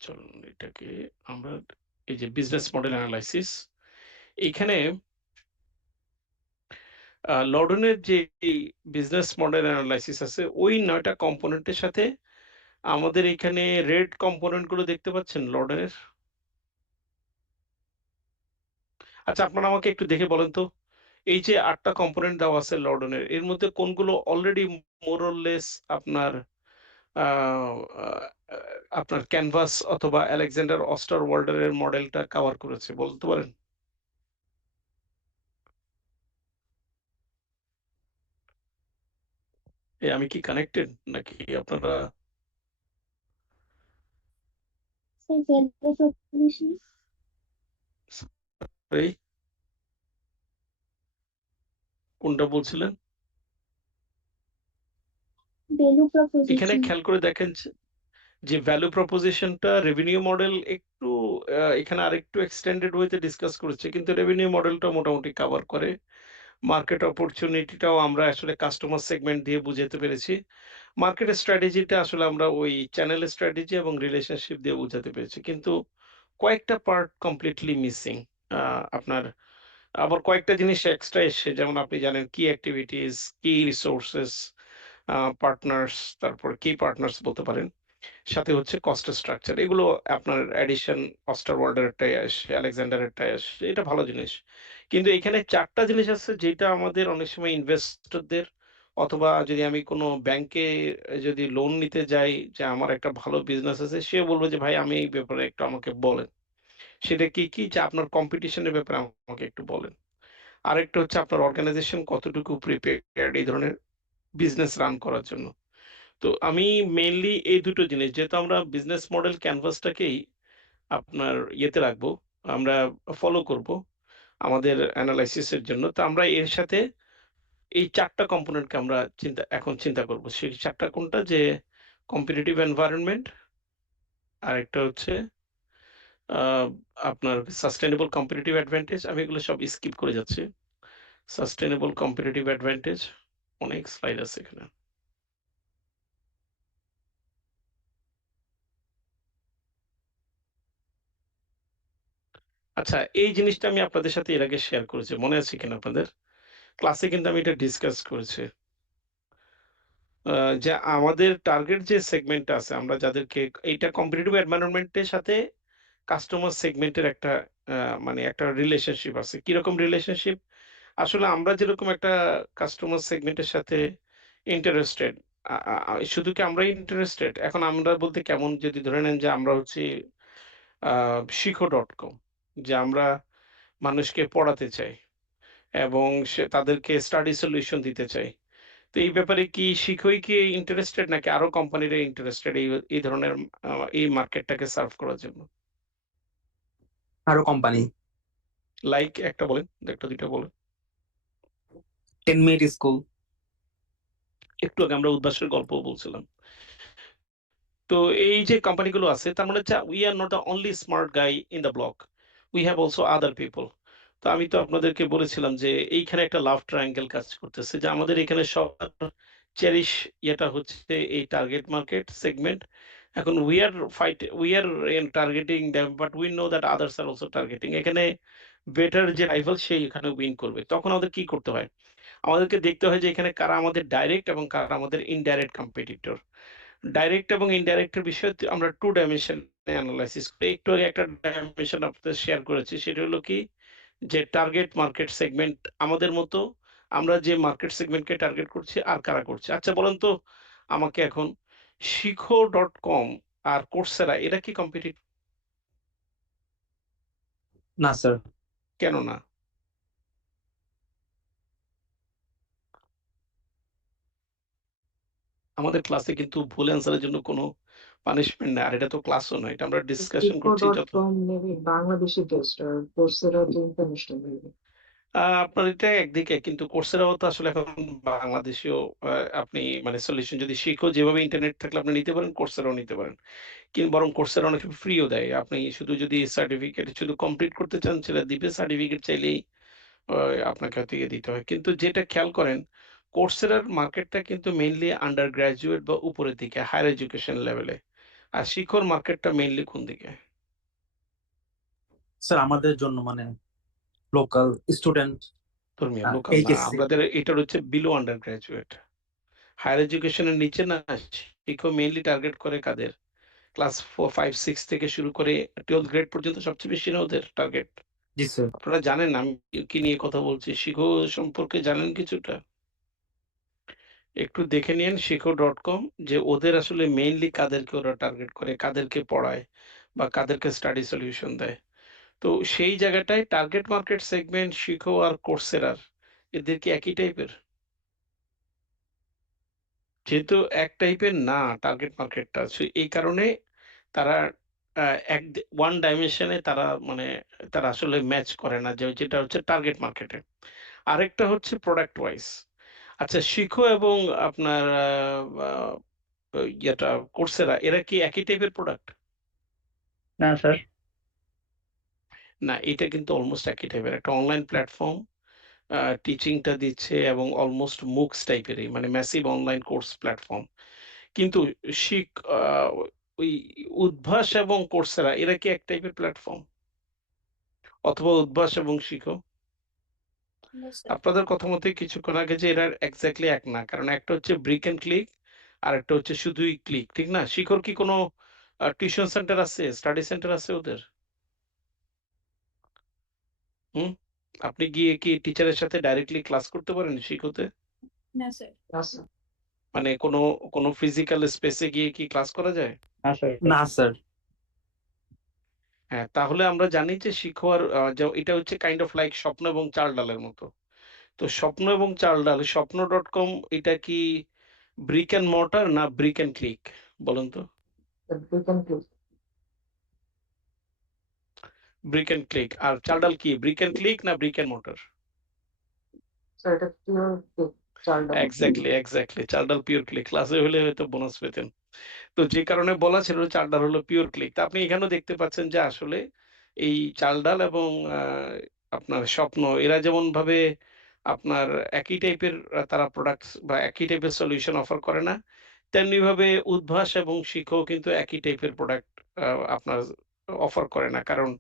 চলুন এটাকে আমরা এই যে বিজনেস মডেল অ্যানালাইসিস এইখানে লর্ডনের যে বিজনেস মডেল অ্যানালাইসিস আছে ওই ৯ টা কম্পোনেন্টের সাথে আমাদের এখানে রেড কম্পোনেন্ট গুলো দেখতে পাচ্ছেন লর্ডনের? আচ্ছা আপনারা আমাকে একটু দেখে বলেন তো এই যে ৮ টা কম্পোনেন্ট দেওয়া আছে লর্ডনের এর মধ্যে কোনগুলো অলরেডি মোর অর লেস আপনার আপনার ক্যানভাস অথবা আলেকজান্ডার ওস্টারওয়াল্ডার এর মডেলটা কভার করেছে বলতে পারেন? আমি কি কানেক্টেড নাকি আপনারা এই কোনটা বলছিলেন? এখানে খেয়াল করে দেখেন যে ভ্যালু প্রপোজিশনটা রেভিনিউ মডেল একটু এখানে আরেকটু এক্সটেন্ডেড ওয়েতে ডিসকাস করেছে কিন্তু রেভিনিউ মডেলটা মোটামুটি কভার করে। মার্কেট অপরচুনিটিটাও আমরা আসলে কাস্টমার সেগমেন্ট দিয়ে বুঝাতে পেরেছি। মার্কেট স্ট্র্যাটেজিটা আসলে আমরা ওই চ্যানেল স্ট্র্যাটেজি এবং রিলেশনশিপ দিয়ে বুঝাতে পেরেছি। কিন্তু কয়েকটা পার্ট কমপ্লিটলি মিসিং। আপনার আবার কয়েকটা জিনিস এক্সট্রা এসছে যেমন আপনি জানেন কি অ্যাক্টিভিটিস, কি রিসোর্সেস, পার্টনার্স, তারপর কি পার্টনার্স বলতে পারেন। সাথে হচ্ছে কস্ট স্ট্রাকচার। এগুলো আপনার অ্যাডিশন ওস্টারওয়াল্ডারেরটাই আসে, আলেকজান্ডারেরটাই আসে। এটা ভালো জিনিস। কিন্তু এখানে ৪ টা জিনিস আছে যেটা আমাদের অনেক সময় ইনভেস্টরদের অথবা যদি আমি কোনো ব্যাংকে যদি লোন নিতে যাই যে আমার একটা ভালো বিজনেস আছে, সে বলবে যে ভাই আমি এই ব্যাপারে একটু আমাকে বলেন। সেটা কি, কি? যে আপনার কম্পিটিশনের ব্যাপারে আমাকে একটু বলেন। আরেকটা হচ্ছে আপনার অর্গানাইজেশন কতটুকু প্রিপেয়ার্ড এই ধরনের বিজনেস রান করার জন্য। তো আমি মেইনলি এই ২ টো জিনিস যেহেতু আমরা বিজনেস মডেল ক্যানভাসটাকেই আপনার ইয়েতে রাখবো, আমরা ফলো করব আমাদের অ্যানালাইসিস এর জন্য। তো আমরা এর সাথে এই ৪ টা কম্পোনেন্টকে আমরা এখন চিন্তা করব। সেই ৪ টা কোনটা? যে কম্পিটিটিভ এনভায়রনমেন্ট, আরেকটা হচ্ছে আ আপনার সাস্টেইনেবল কম্পিটিটিভ অ্যাডভান্টেজ। আমি এগুলো সব স্কিপ করে যাচ্ছি। সাস্টেইনেবল কম্পিটিটিভ অ্যাডভান্টেজ অনেক স্লাইড আছে এখানে। আচ্ছা এই জিনিসটা আমি আপনাদের সাথে এর আগে শেয়ার করেছি। মনে আছে কিনা আপনাদের? ক্লাসে কিন্তু আমি এটা ডিসকাস করেছি। আ যে আমাদের টার্গেট যে সেগমেন্টটা আছে আমরা যাদেরকে এইটা কম্পিটিটিভ এনভায়রনমেন্ট এর সাথে কাস্টমার সেগমেন্টের একটা আ মানে একটা রিলেশনশিপ আছে। কিরকম রিলেশনশিপ? আসলে আমরা যেরকম একটা কাস্টমার সেগমেন্টের সাথে ইন্টারেস্টেড আ আ আ শুধু কি আমরাই ইন্টারেস্টেড? এখন আমরা বলতে কেমন যদি ধরে নেন যে আমরা হচ্ছি আ শিখো.com যে আমরা মানুষকে পড়াতে চাই এবং তাদেরকে স্টাডি সলিউশন দিতে চাই। তো এই ব্যাপারে কি শিখোই কি ইন্টারেস্টেড নাকি আরো কোম্পানিরা ইন্টারেস্টেড এই ধরনের এই মার্কেটটাকে সার্ভ করার জন্য? আরো কোম্পানি লাইক একটা বলেন, একটা দুইটা বলেন। 10 মিনিট স্কুল। একটু আগে আমরা উদ্ভাসের গল্প বলছিলাম। তো এই যে কোম্পানিগুলো আছে তার মানে হচ্ছে we are not the only smart guy in the block, we have also other people. তো আমি তো আপনাদেরকে বলেছিলাম যে এইখানে একটা লাভ ট্রায়াঙ্গেল কাজ করতেছে, যে আমাদের এখানে সবার চেরিশ ইয়েটা হচ্ছে এই টার্গেট মার্কেট সেগমেন্ট। এখন we are targeting them, but we know that others are also targeting. এখানে বেটার যে রাইভাল সেই এখানে উইন করবে। তখন আমাদের কি করতে হয়? আমাদেরকে দেখতে হয় যে এখানে কারা আমাদের ডাইরেক্ট এবং কারা আমাদের ইনডাইরেক্ট কম্পিটিটর। ডাইরেক্ট এবং ইনডাইরেক্টের বিষয়ে আমরা 2 ডাইমেনশন অ্যানালাইসিস করি। একটু আগে একটা ডাইমেনশন আপনাদের শেয়ার করেছি, সেটা হলো কি যে টার্গেট মার্কেট সেগমেন্ট আমাদের মতো আমরা যে মার্কেট সেগমেন্টকে টার্গেট করছি আর কারা করছে। আচ্ছা বলেন তো আমাকে এখন, শিখো.com আর কোর্সেরা এরা কি কম্পিটিটর? না স্যার। কেন না? আমাদের ক্লাসে কিন্তু ভুল অ্যান্সারের জন্য কোনো পানিশমেন্ট নেই, আর এটা তো ক্লাসও নয়, এটা আমরা ডিসকাশন করছি যত। Cisco.com maybe Bangladeshi based or Coursera to international maybe. আপনার এটা একদিকে, কিন্তু কোর্সেরাও তো আসলে এখন বাংলাদেশীয় আপনি মানে সলিউশন যদি শিখো যেভাবে ইন্টারনেট থাকলে আপনি নিতে পারেন, কোর্সেরাও নিতে পারেন। কিন্তু বরং কোর্সেরা অনেক ফ্রিও দেয়। আপনি শুধু যদি সার্টিফিকেট শুধু কমপ্লিট করতে চান সেটা দিবে, সার্টিফিকেট চাইলেই আপনাকে হয়তো ইয়ে দিতে হয়। কিন্তু যেটা খেয়াল করেন, কোর্সেরার মার্কেটটা কিন্তু মেইনলি আন্ডার গ্রাজুয়েট বা উপরের দিকে হায়ার এডুকেশন লেভেলে। আর শিখোর মার্কেটটা মেইনলি কোন দিকে? স্যার আমাদের জন্য মানে লোকাল স্টুডেন্ট ধর্মীয় লোকাল না, এইচএসসি। আমাদের এটার হচ্ছে বিলো আন্ডার গ্রাজুয়েট। হায়ার এডুকেশনের নিচে না, শিক্ষক মেইনলি টার্গেট করে কাদের? ক্লাস 4, 5, 6 থেকে শুরু করে 12th গ্রেড পর্যন্ত সবচেয়ে বেশি না ওদের টার্গেট? জি স্যার। আপনারা জানেন আমি কি নিয়ে কথা বলছি? শিখো সম্পর্কে জানেন কিছুটা? একটু দেখে নিন শিখো.com যে ওদের আসলে মেইনলি কাদেরকে ওরা টার্গেট করে, কাদেরকে পড়ায় বা কাদেরকে স্টাডি সলিউশন দেয়। তো সেই জায়গাটায় টার্গেট মার্কেট সেগমেন্ট শিখো আর কোর্সেরার এদের কি একই টাইপের? যেহেতু এক টাইপের না টার্গেট মার্কেটটা, এই কারণে তারা ওয়ান ডাইমেনশনে তারা মানে তারা আসলে ম্যাচ করে না, যেটা হচ্ছে টার্গেট মার্কেটে। আরেকটা হচ্ছে প্রোডাক্ট ওয়াইজ। আচ্ছা শিখো এবং আপনার ইয়েটা কোর্সেরা এরা কি একই টাইপের প্রোডাক্ট? না স্যার। না, এটা কিন্তু অলমোস্ট একই টাইপের একটা অনলাইন প্ল্যাটফর্ম, টিচিংটা দিচ্ছে এবং অলমোস্ট মুক্স টাইপেরই, মানে ম্যাসিভ অনলাইন কোর্স প্ল্যাটফর্ম। কিন্তু শিখ ওই উদ্ভাস এবং কোর্সেরা এরা কি এক টাইপের প্ল্যাটফর্ম? অথবা উদ্ভাস এবং শিখো? No, sir. আপনাদের কথা মতে কিছুক্ষণ আগে যে এরা এক্স্যাক্টলি এক না, কারণ একটা হচ্ছে ব্রিক এন্ড ক্লিক আর একটা হচ্ছে শুধুই ক্লিক, ঠিক না? শিখোর কি কোনো টিউশন সেন্টার আছে, স্টাডি সেন্টার আছে ওদের? হুম, আপনি গিয়ে কি টিচারের সাথে ডাইরেক্টলি ক্লাস করতে পারেন শিখোতে? No, sir. Yes, sir. মানে কোনো ফিজিক্যাল স্পেসে গিয়ে কি ক্লাস করা যায়? না স্যার। না স্যার। হ্যাঁ, তাহলে আমরা জানি যে শিখো আর এটা হচ্ছে কাইন্ড অফ লাইক স্বপ্ন এবং চাল ডালের মতো। তো স্বপ্ন এবং চাল ডাল, স্বপ্ন.com এটা কি ব্রিক এন্ড মর্টার না ব্রিক এন্ড ক্লিক বলেন তো? But we can click. Brick and click. আর চাল ডাল কি ব্রিক এন্ড ক্লিক না ব্রিক এন্ড মর্টার? So এটা pure click, child of- exactly Chaldal pure click. ক্লাসে হলে হয়তো বোনাস পেতেন। তো যে কারণে বলা ছিল চাল ডাল হলো পিওর ক্লিক। তা আপনি এখানেও দেখতে পাচ্ছেন যে আসলে এই চাল ডাল এবং আপনার স্বপ্ন এরা যেমন ভাবে আপনার একই টাইপের তারা প্রোডাক্টস বা একই টাইপের সলিউশন অফার করে না, তেমনি ভাবে উদ্ভাস এবং শিখো কিন্তু একই টাইপের প্রোডাক্ট আপনার অফার করে না। কারণ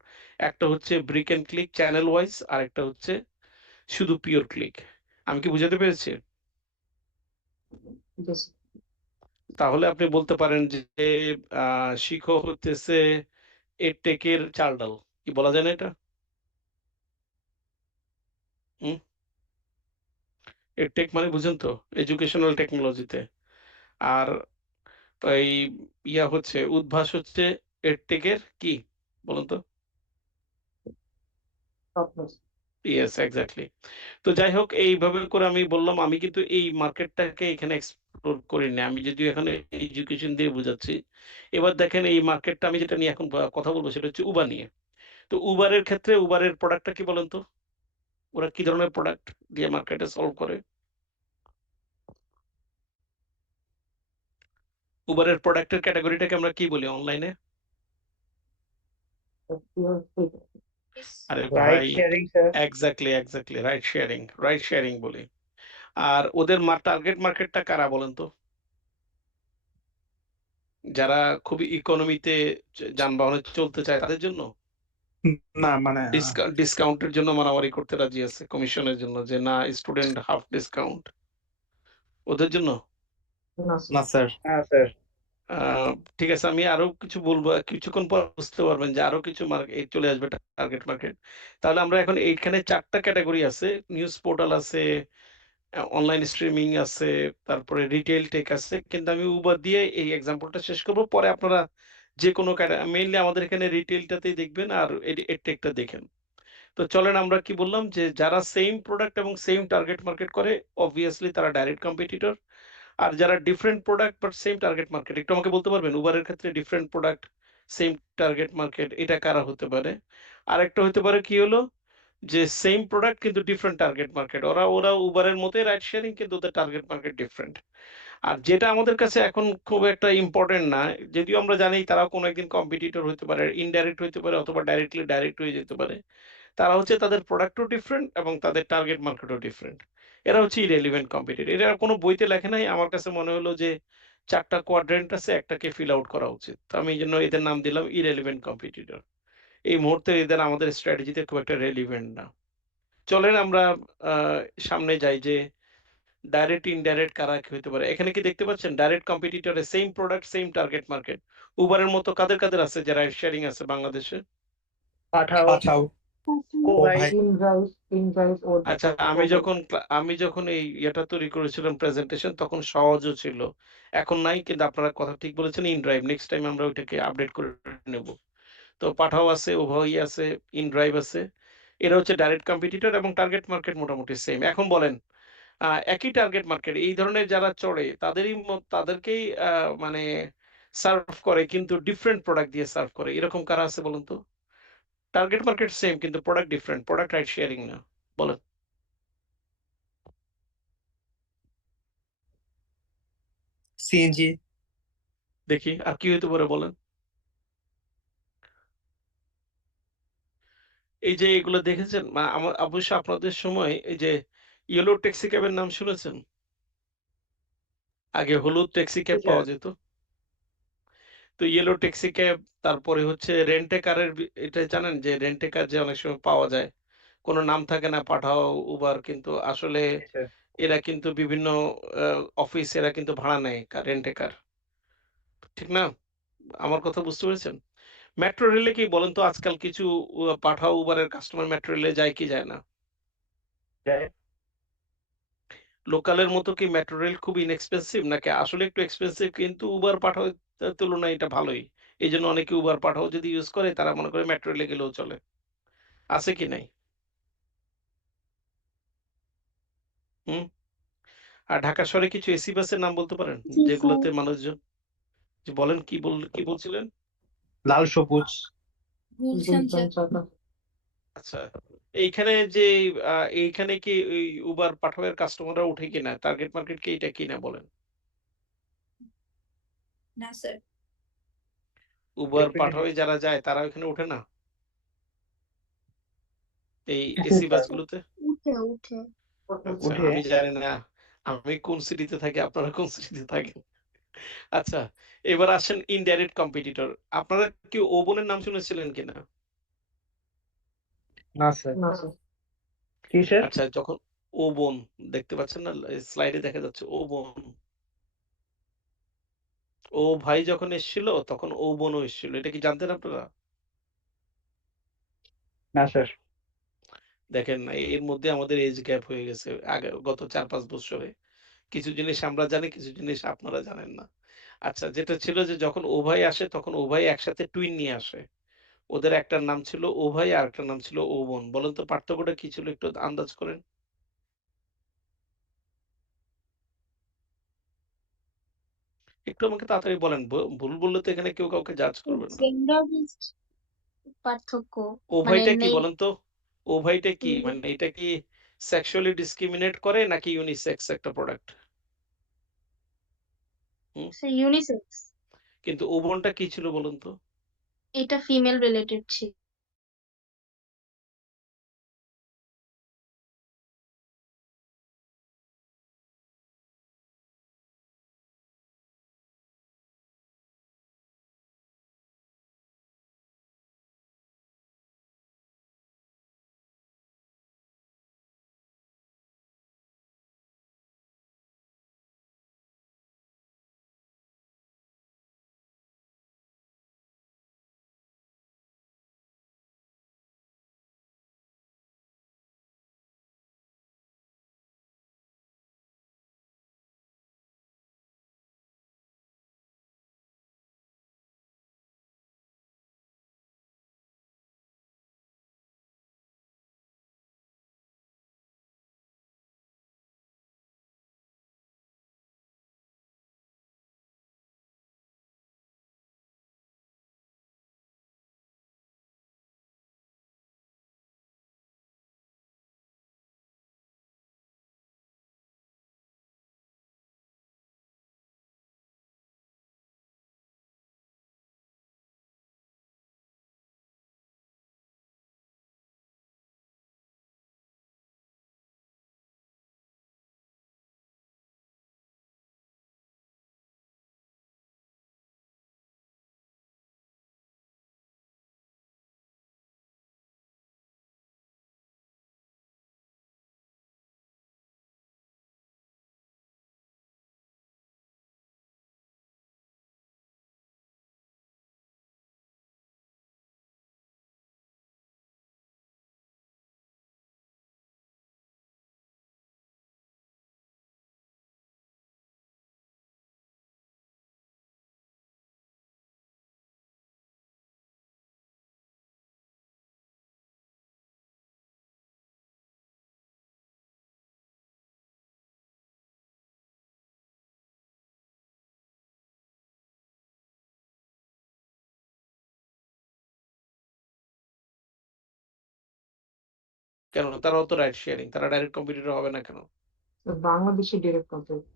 একটা হচ্ছে brick and click channel wise, আর একটা হচ্ছে শুধু পিওর ক্লিক। আমি কি বুঝাতে পেরেছি? Yes. তাহলে আপনি বলতে পারেন যে শিখো হতেছে এডটেকের চাল ডাল, কি বলা যায় না এটা? হুম, এডটেক মানে বুঝেন তো এডুকেশনাল টেকনোলজিতে। আর এই ইয়া হচ্ছে উদ্ভাস হচ্ছে এডটেকের কি বলুন তো? Top notch. Yes, exactly. তো যাই হোক, এইভাবে করে আমি বললাম আমি কিন্তু এই মার্কেটটাকে এখানে এক্সপ্লোর করিনি। আমি যদিও এখানে এডুকেশন দিয়ে বুঝাচ্ছি। এবার দেখেন এই মার্কেটটা আমি যেটা নিয়ে এখন কথা বলবো সেটা হচ্ছে উবার নিয়ে। তো উবারের ক্ষেত্রে উবারের প্রোডাক্টটা কি বলেন তো? ওরা কি ধরনের প্রোডাক্ট দিয়ে মার্কেটে সলভ করে? উবারের প্রোডাক্টের ক্যাটাগরিটাকে আমরা কি বলি অনলাইনে? আরে রাইড ভাই, sharing sir. Exactly ride sharing বলি। আর ওদের টার্গেট মার্কেটটা কারা বলেন তো? যারা খুবই ইকোনমিতে যানবাহনে চলতে চায় তাদের জন্য? না মানে ডিসকাউন্টের জন্য মারামারি করতে রাজি আছে কমিশনের জন্য, যে না স্টুডেন্ট হাফ ডিসকাউন্ট, ওদের জন্য? না স্যার। হ্যাঁ স্যার। ঠিক আছে, আমি আরো কিছু বলবো, কিছুক্ষণ পর বুঝতে পারবেন যে আরো কিছু মার্কেট চলে আসবে, টার্গেট মার্কেট। তাহলে আমরা এখন এইখানে 4টা ক্যাটাগরি আছে, নিউজ পোর্টাল আছে, অনলাইন স্ট্রিমিং আছে, তারপরে রিটেল টেক আছে। কিন্তু আমি উবার দিয়ে এই এক্সাম্পলটা শেষ করব, পরে আপনারা যে কোনো মেইনলি আমাদের এখানে রিটেলটাতেই দেখবেন আর টেকটা দেখেন। তো চলেন আমরা কি বললাম, যে যারা সেম প্রোডাক্ট এবং সেম টার্গেট মার্কেট করে অবভিয়াসলি তারা ডাইরেক্ট কম্পিটিটর। আর যারা different product but same target market, একটু আমাকে বলতে পারবেন উবারের ক্ষেত্রে different product same target market এটা কারা হতে পারে? আরেকটা হতে পারে কি হলো, যে সেম প্রোডাক্ট কিন্তু ডিফারেন্ট টার্গেট মার্কেট, ওরা ওরা উবারের মতোই রাইড শেয়ারিং কিন্তু ওদের টার্গেট মার্কেট ডিফারেন্ট। আর যেটা আমাদের কাছে এখন খুব একটা ইম্পর্টেন্ট না, যদিও আমরা জানি তারাও কোনো একদিন কম্পিটিটর হতে পারে, ইনডাইরেক্ট হতে পারে অথবা ডাইরেক্টলি ডাইরেক্ট হয়ে যেতে পারে। তারা হচ্ছে তাদের প্রোডাক্টও ডিফারেন্ট এবং তাদের টার্গেট মার্কেটও ডিফারেন্ট। এরা হচ্ছে ইরেলিভেন্ট কম্পিটিটর। এরা কোনো বইতে লেখে নাই, আমার কাছে মনে হলো যে 4টা কোয়াড্রেন্ট আছে, একটাকে ফিল আউট করা উচিত। তো আমি এই জন্য এদের নাম দিলাম ইরেলিভেন্ট কম্পিটিটর। এই মুহূর্তে এদের আমাদের স্ট্র্যাটেজিতে খুব একটা রেলিভেন্ট না। চলেন আমরা সামনে যাই, যে ডাইরেক্ট ইনডাইরেক্ট কারা কি হতে পারে। এখানে কি দেখতে পাচ্ছেন ডাইরেক্ট কম্পিটিটরে same product same target market উবারের মতো কাদের কাদের আছে যারা শেয়ারিং আছে বাংলাদেশে? পাঠাও। পাঠাও। ও ও ভাই। ভাই। ইনভয়েস ওর আচ্ছা, আমি যখন এই ইয়েটা তৈরি করেছিলাম প্রেজেন্টেশন, তখন সহজও ছিল, এখন নাই। কিন্তু আপনারা কথা ঠিক বলেছেন, ইনড্রাইভ নেক্সট টাইম আমরা ওইটাকে আপডেট করে নেব। তো পাঠাও আছে, উভয়ই আছে, ইনড্রাইভ আছে। এরা হচ্ছে ডাইরেক্ট কম্পিটিটর এবং টার্গেট মার্কেট মোটামুটি সেম। এখন বলেন একই টার্গেট মার্কেট এই ধরনের যারা চড়ে তাদেরকেই মানে সার্ভ করে, কিন্তু ডিফারেন্ট প্রোডাক্ট দিয়ে সার্ভ করে, এরকম কারা আছে বলুন তো? টার্গেট মার্কেট সেম কিন্তু product different, product right sharing না, বলেন। সিএনজি। দেখি আর কি হইতে পারে বলেন। এই যে এগুলো দেখেছেন, আমার অবশ্য আপনাদের সময় এই যে ইয়েলো ট্যাক্সি ক্যাবের নাম শুনেছেন? আগে হলুদ ট্যাক্সি ক্যাব পাওয়া যেত। তো ইয়েলো ট্যাক্সি ক্যাব, তারপরে হচ্ছে রেন্টে কারের, এটা জানেন যে রেন্টে কার যে অনেক সময় পাওয়া যায়, কোনো নাম থাকে না, পাঠাও, উবার, কিন্তু আসলে এরা কিন্তু বিভিন্ন অফিস এরা কিন্তু ভাড়া নেয় রেন্টে কার, ঠিক না? আমার কথা বুঝতে পেরেছেন? মেট্রো রেলে কি বলেন তো আজকাল কিছু পাঠাও উবারের কাস্টমার মেট্রো রেলে যায় কি যায় না? লোকালের মতো কি মেট্রো রেল খুব ইনএক্সপেন্সিভ, নাকি আসলে একটু এক্সপেন্সিভ, কিন্তু উবার পাঠাও তুলনায় এটা ভালোই। এই জন্য অনেকে উবার পাঠাও যদি ইউজ করে তারা মনে করে মেট্রো রেলে গেলেও চলে। আছে কি নাই? হুম। আর ঢাকা শহরে কিছু এসি বাসের নাম বলতে পারেন জি স্যার। যেগুলোতে মানুষজন, যে বলেন কি বলছিলেন? লাল সবুজ। বলছেন স্যার। আচ্ছা, এইখানে যে এইখানে কি ওই উবার পাঠাওয়ের কাস্টমাররা উঠে কিনা, টার্গেট মার্কেট কি এটা কিনা বলেন? না স্যার। উবার পাঠাওয়ে যারা যায় তারা ওখানে উঠে না এই এসি বাসগুলোতে? উঠে উঠে। আচ্ছা, উঠে। আমি জানি না আমি কোন সিটিতে থাকি, আপনারা কোন সিটিতে থাকেন। আচ্ছা, এবার আসেন ইনডাইরেক্ট কম্পিটিটর। আপনারা কি ওবনের নাম শুনেছিলেন কিনা? না স্যার। কি স্যার? আচ্ছা, যখন ওবন দেখতে পাচ্ছেন না, স্লাইডে দেখা যাচ্ছে ওবন, ও ভাই যখন এসেছিল তখন ওবনও এসেছিল, এটা কি জানতেন আপনারা? না স্যার। দেখেন এর মধ্যে আমাদের এজ গ্যাপ হয়ে গেছে আগে গত 4-5 বছরে। কিছু জিনিস আমরা জানি, কিছু জিনিস আপনারা জানেন না। আচ্ছা, যেটা ছিল যে যখন ও ভাই আসে তখন ও ভাই একসাথে টুইন নিয়ে আসে। ওদের একটার নাম ছিল ও ভাই আর একটার নাম ছিল ও বোন। বলেন তো পার্থক্যটা কি ছিল একটু আন্দাজ করেন? একটু আমাকে তাড়াতাড়ি বলেন। ভুল বললে তো এখানে কেউ কাউকে জাজ করবে না। জেন্ডার বেসড পার্থক্য ও মানে ভাইটা কি নেই। বলেন তো? ও ভাইটা কি? উম, মানে এটা কি সেক্সুয়ালি ডিসক্রিমিনেট করে নাকি ইউনিসেক্স একটা প্রোডাক্ট? হুম? সে ইউনিসেক্স। কিন্তু ও বোনটা কি ছিল বলুন তো? এটা ফিমেল রিলেটেড ছিল। কেন? তারাও তো রাইট শেয়ারিং। তারা ডাইরেক্ট কম্পিটিটর হবে না কেন? বাংলাদেশে ডিরেক্ট কন্ট্যাক্ট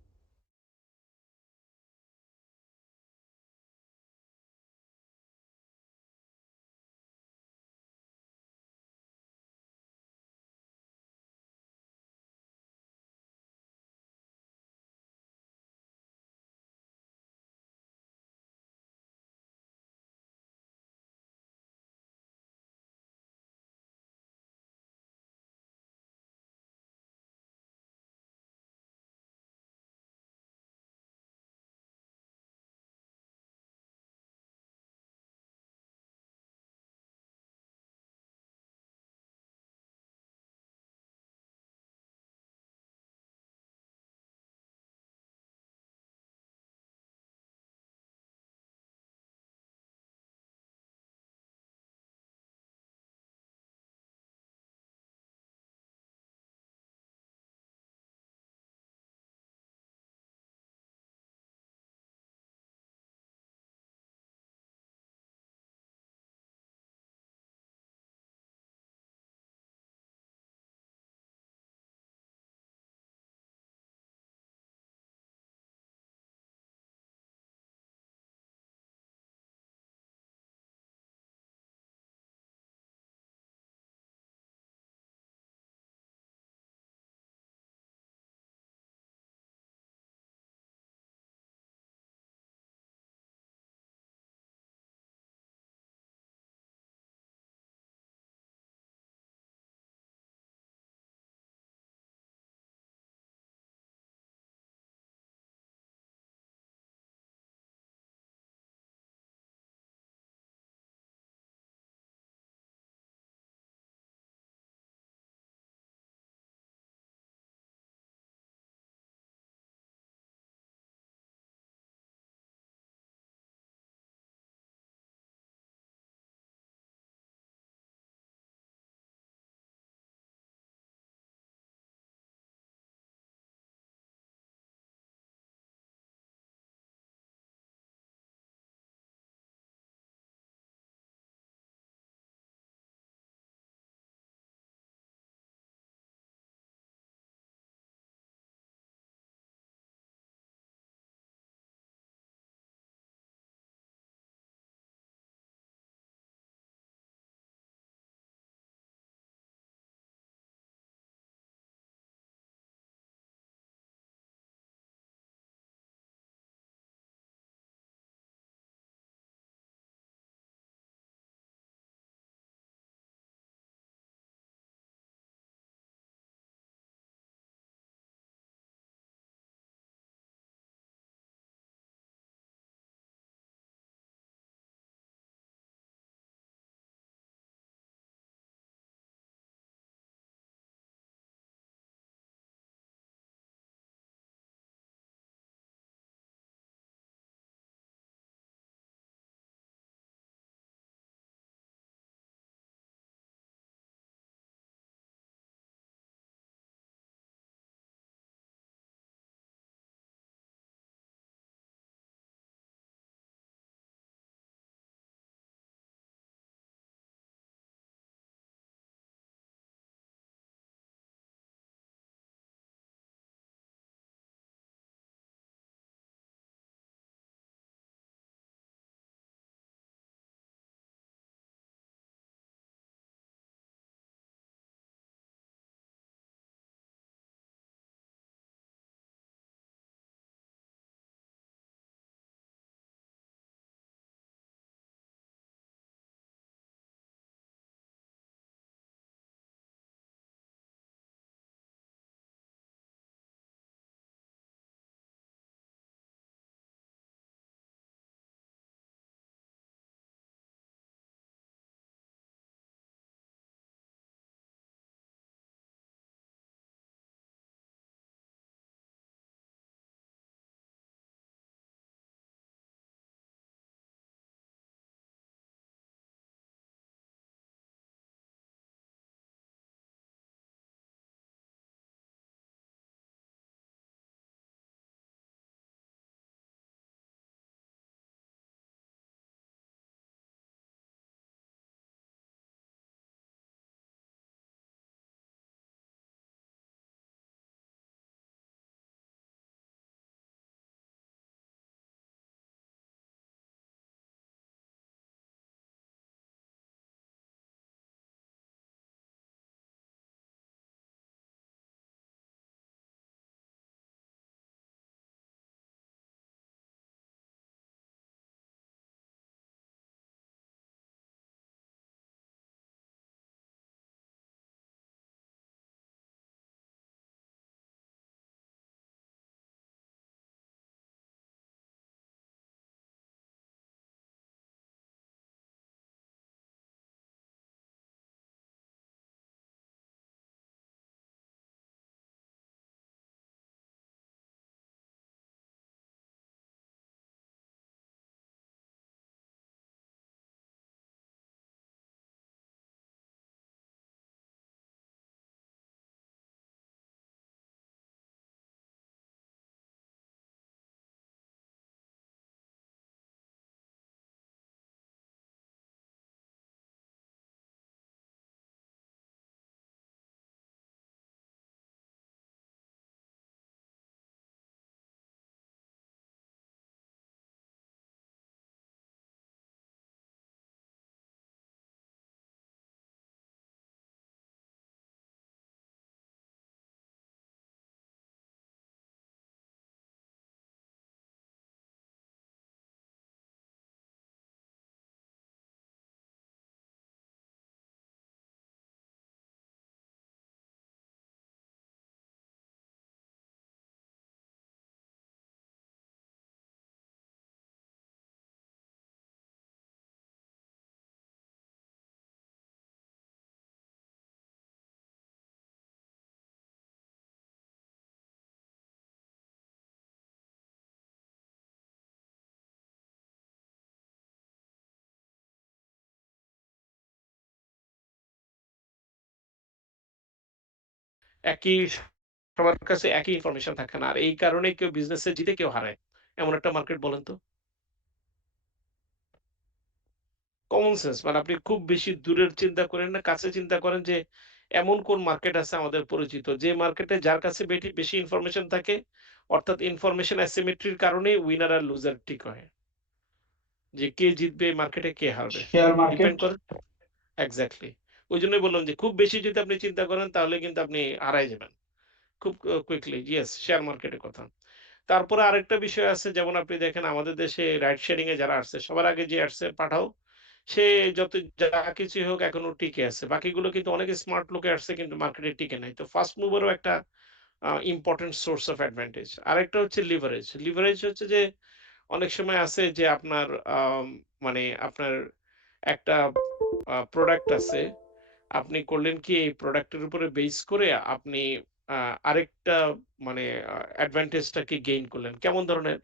একই সবার কাছে একই ইনফরমেশন থাকে না, আর এই কারণে কেউ বিজনেসে জিতে কেউ হারায়, এমন একটা মার্কেট বলেন তো। কমন সেন্স, মানে আপনি খুব বেশি দূরের চিন্তা করেন না, কাছে চিন্তা করেন যে এমন কোন মার্কেট আছে আমাদের পরিচিত যে মার্কেটে যার কাছে বেশি ইনফরমেশন থাকে, অর্থাৎ ইনফরমেশন অ্যাসিমেট্রির কারণে উইনার আর লুজার ঠিক হয়, যে কে জিতবে মার্কেটে কে হারবে শেয়ার মার্কেট ডিপেন্ড করে। এক্স্যাক্টলি, ওই জন্যই বললাম যে খুব বেশি যদি আপনি চিন্তা করেন তাহলে কিন্তু আপনি হারাই যাবেন খুব কুইকলি। ইয়েস, শেয়ার মার্কেটের কথা। তারপরে আরেকটা বিষয় আছে, যেমন আপনি দেখেন আমাদের দেশে রাইড শেয়ারিং এ যারা আসছে সবার আগে যে আসছে পাঠাও, সে যত যা কিছুই হোক এখনো টিকে আছে, বাকিগুলো কিন্তু অনেক স্মার্ট লোকে আসছে কিন্তু মার্কেটে টিকে নাই। তো ফার্স্ট মুভারও একটা ইম্পর্টেন্ট সোর্স অফ অ্যাডভান্টেজ। আরেকটা হচ্ছে লিভারেজ। লিভারেজ হচ্ছে যে অনেক সময় আছে যে আপনার মানে আপনার একটা প্রোডাক্ট আছে, আপনি করলেন কি এই প্রোডাক্টের উপরে বেস করে আপনি আরেকটা মানে অ্যাডভান্টেজটাকে গেইন করলেন। কেমন ধরনের?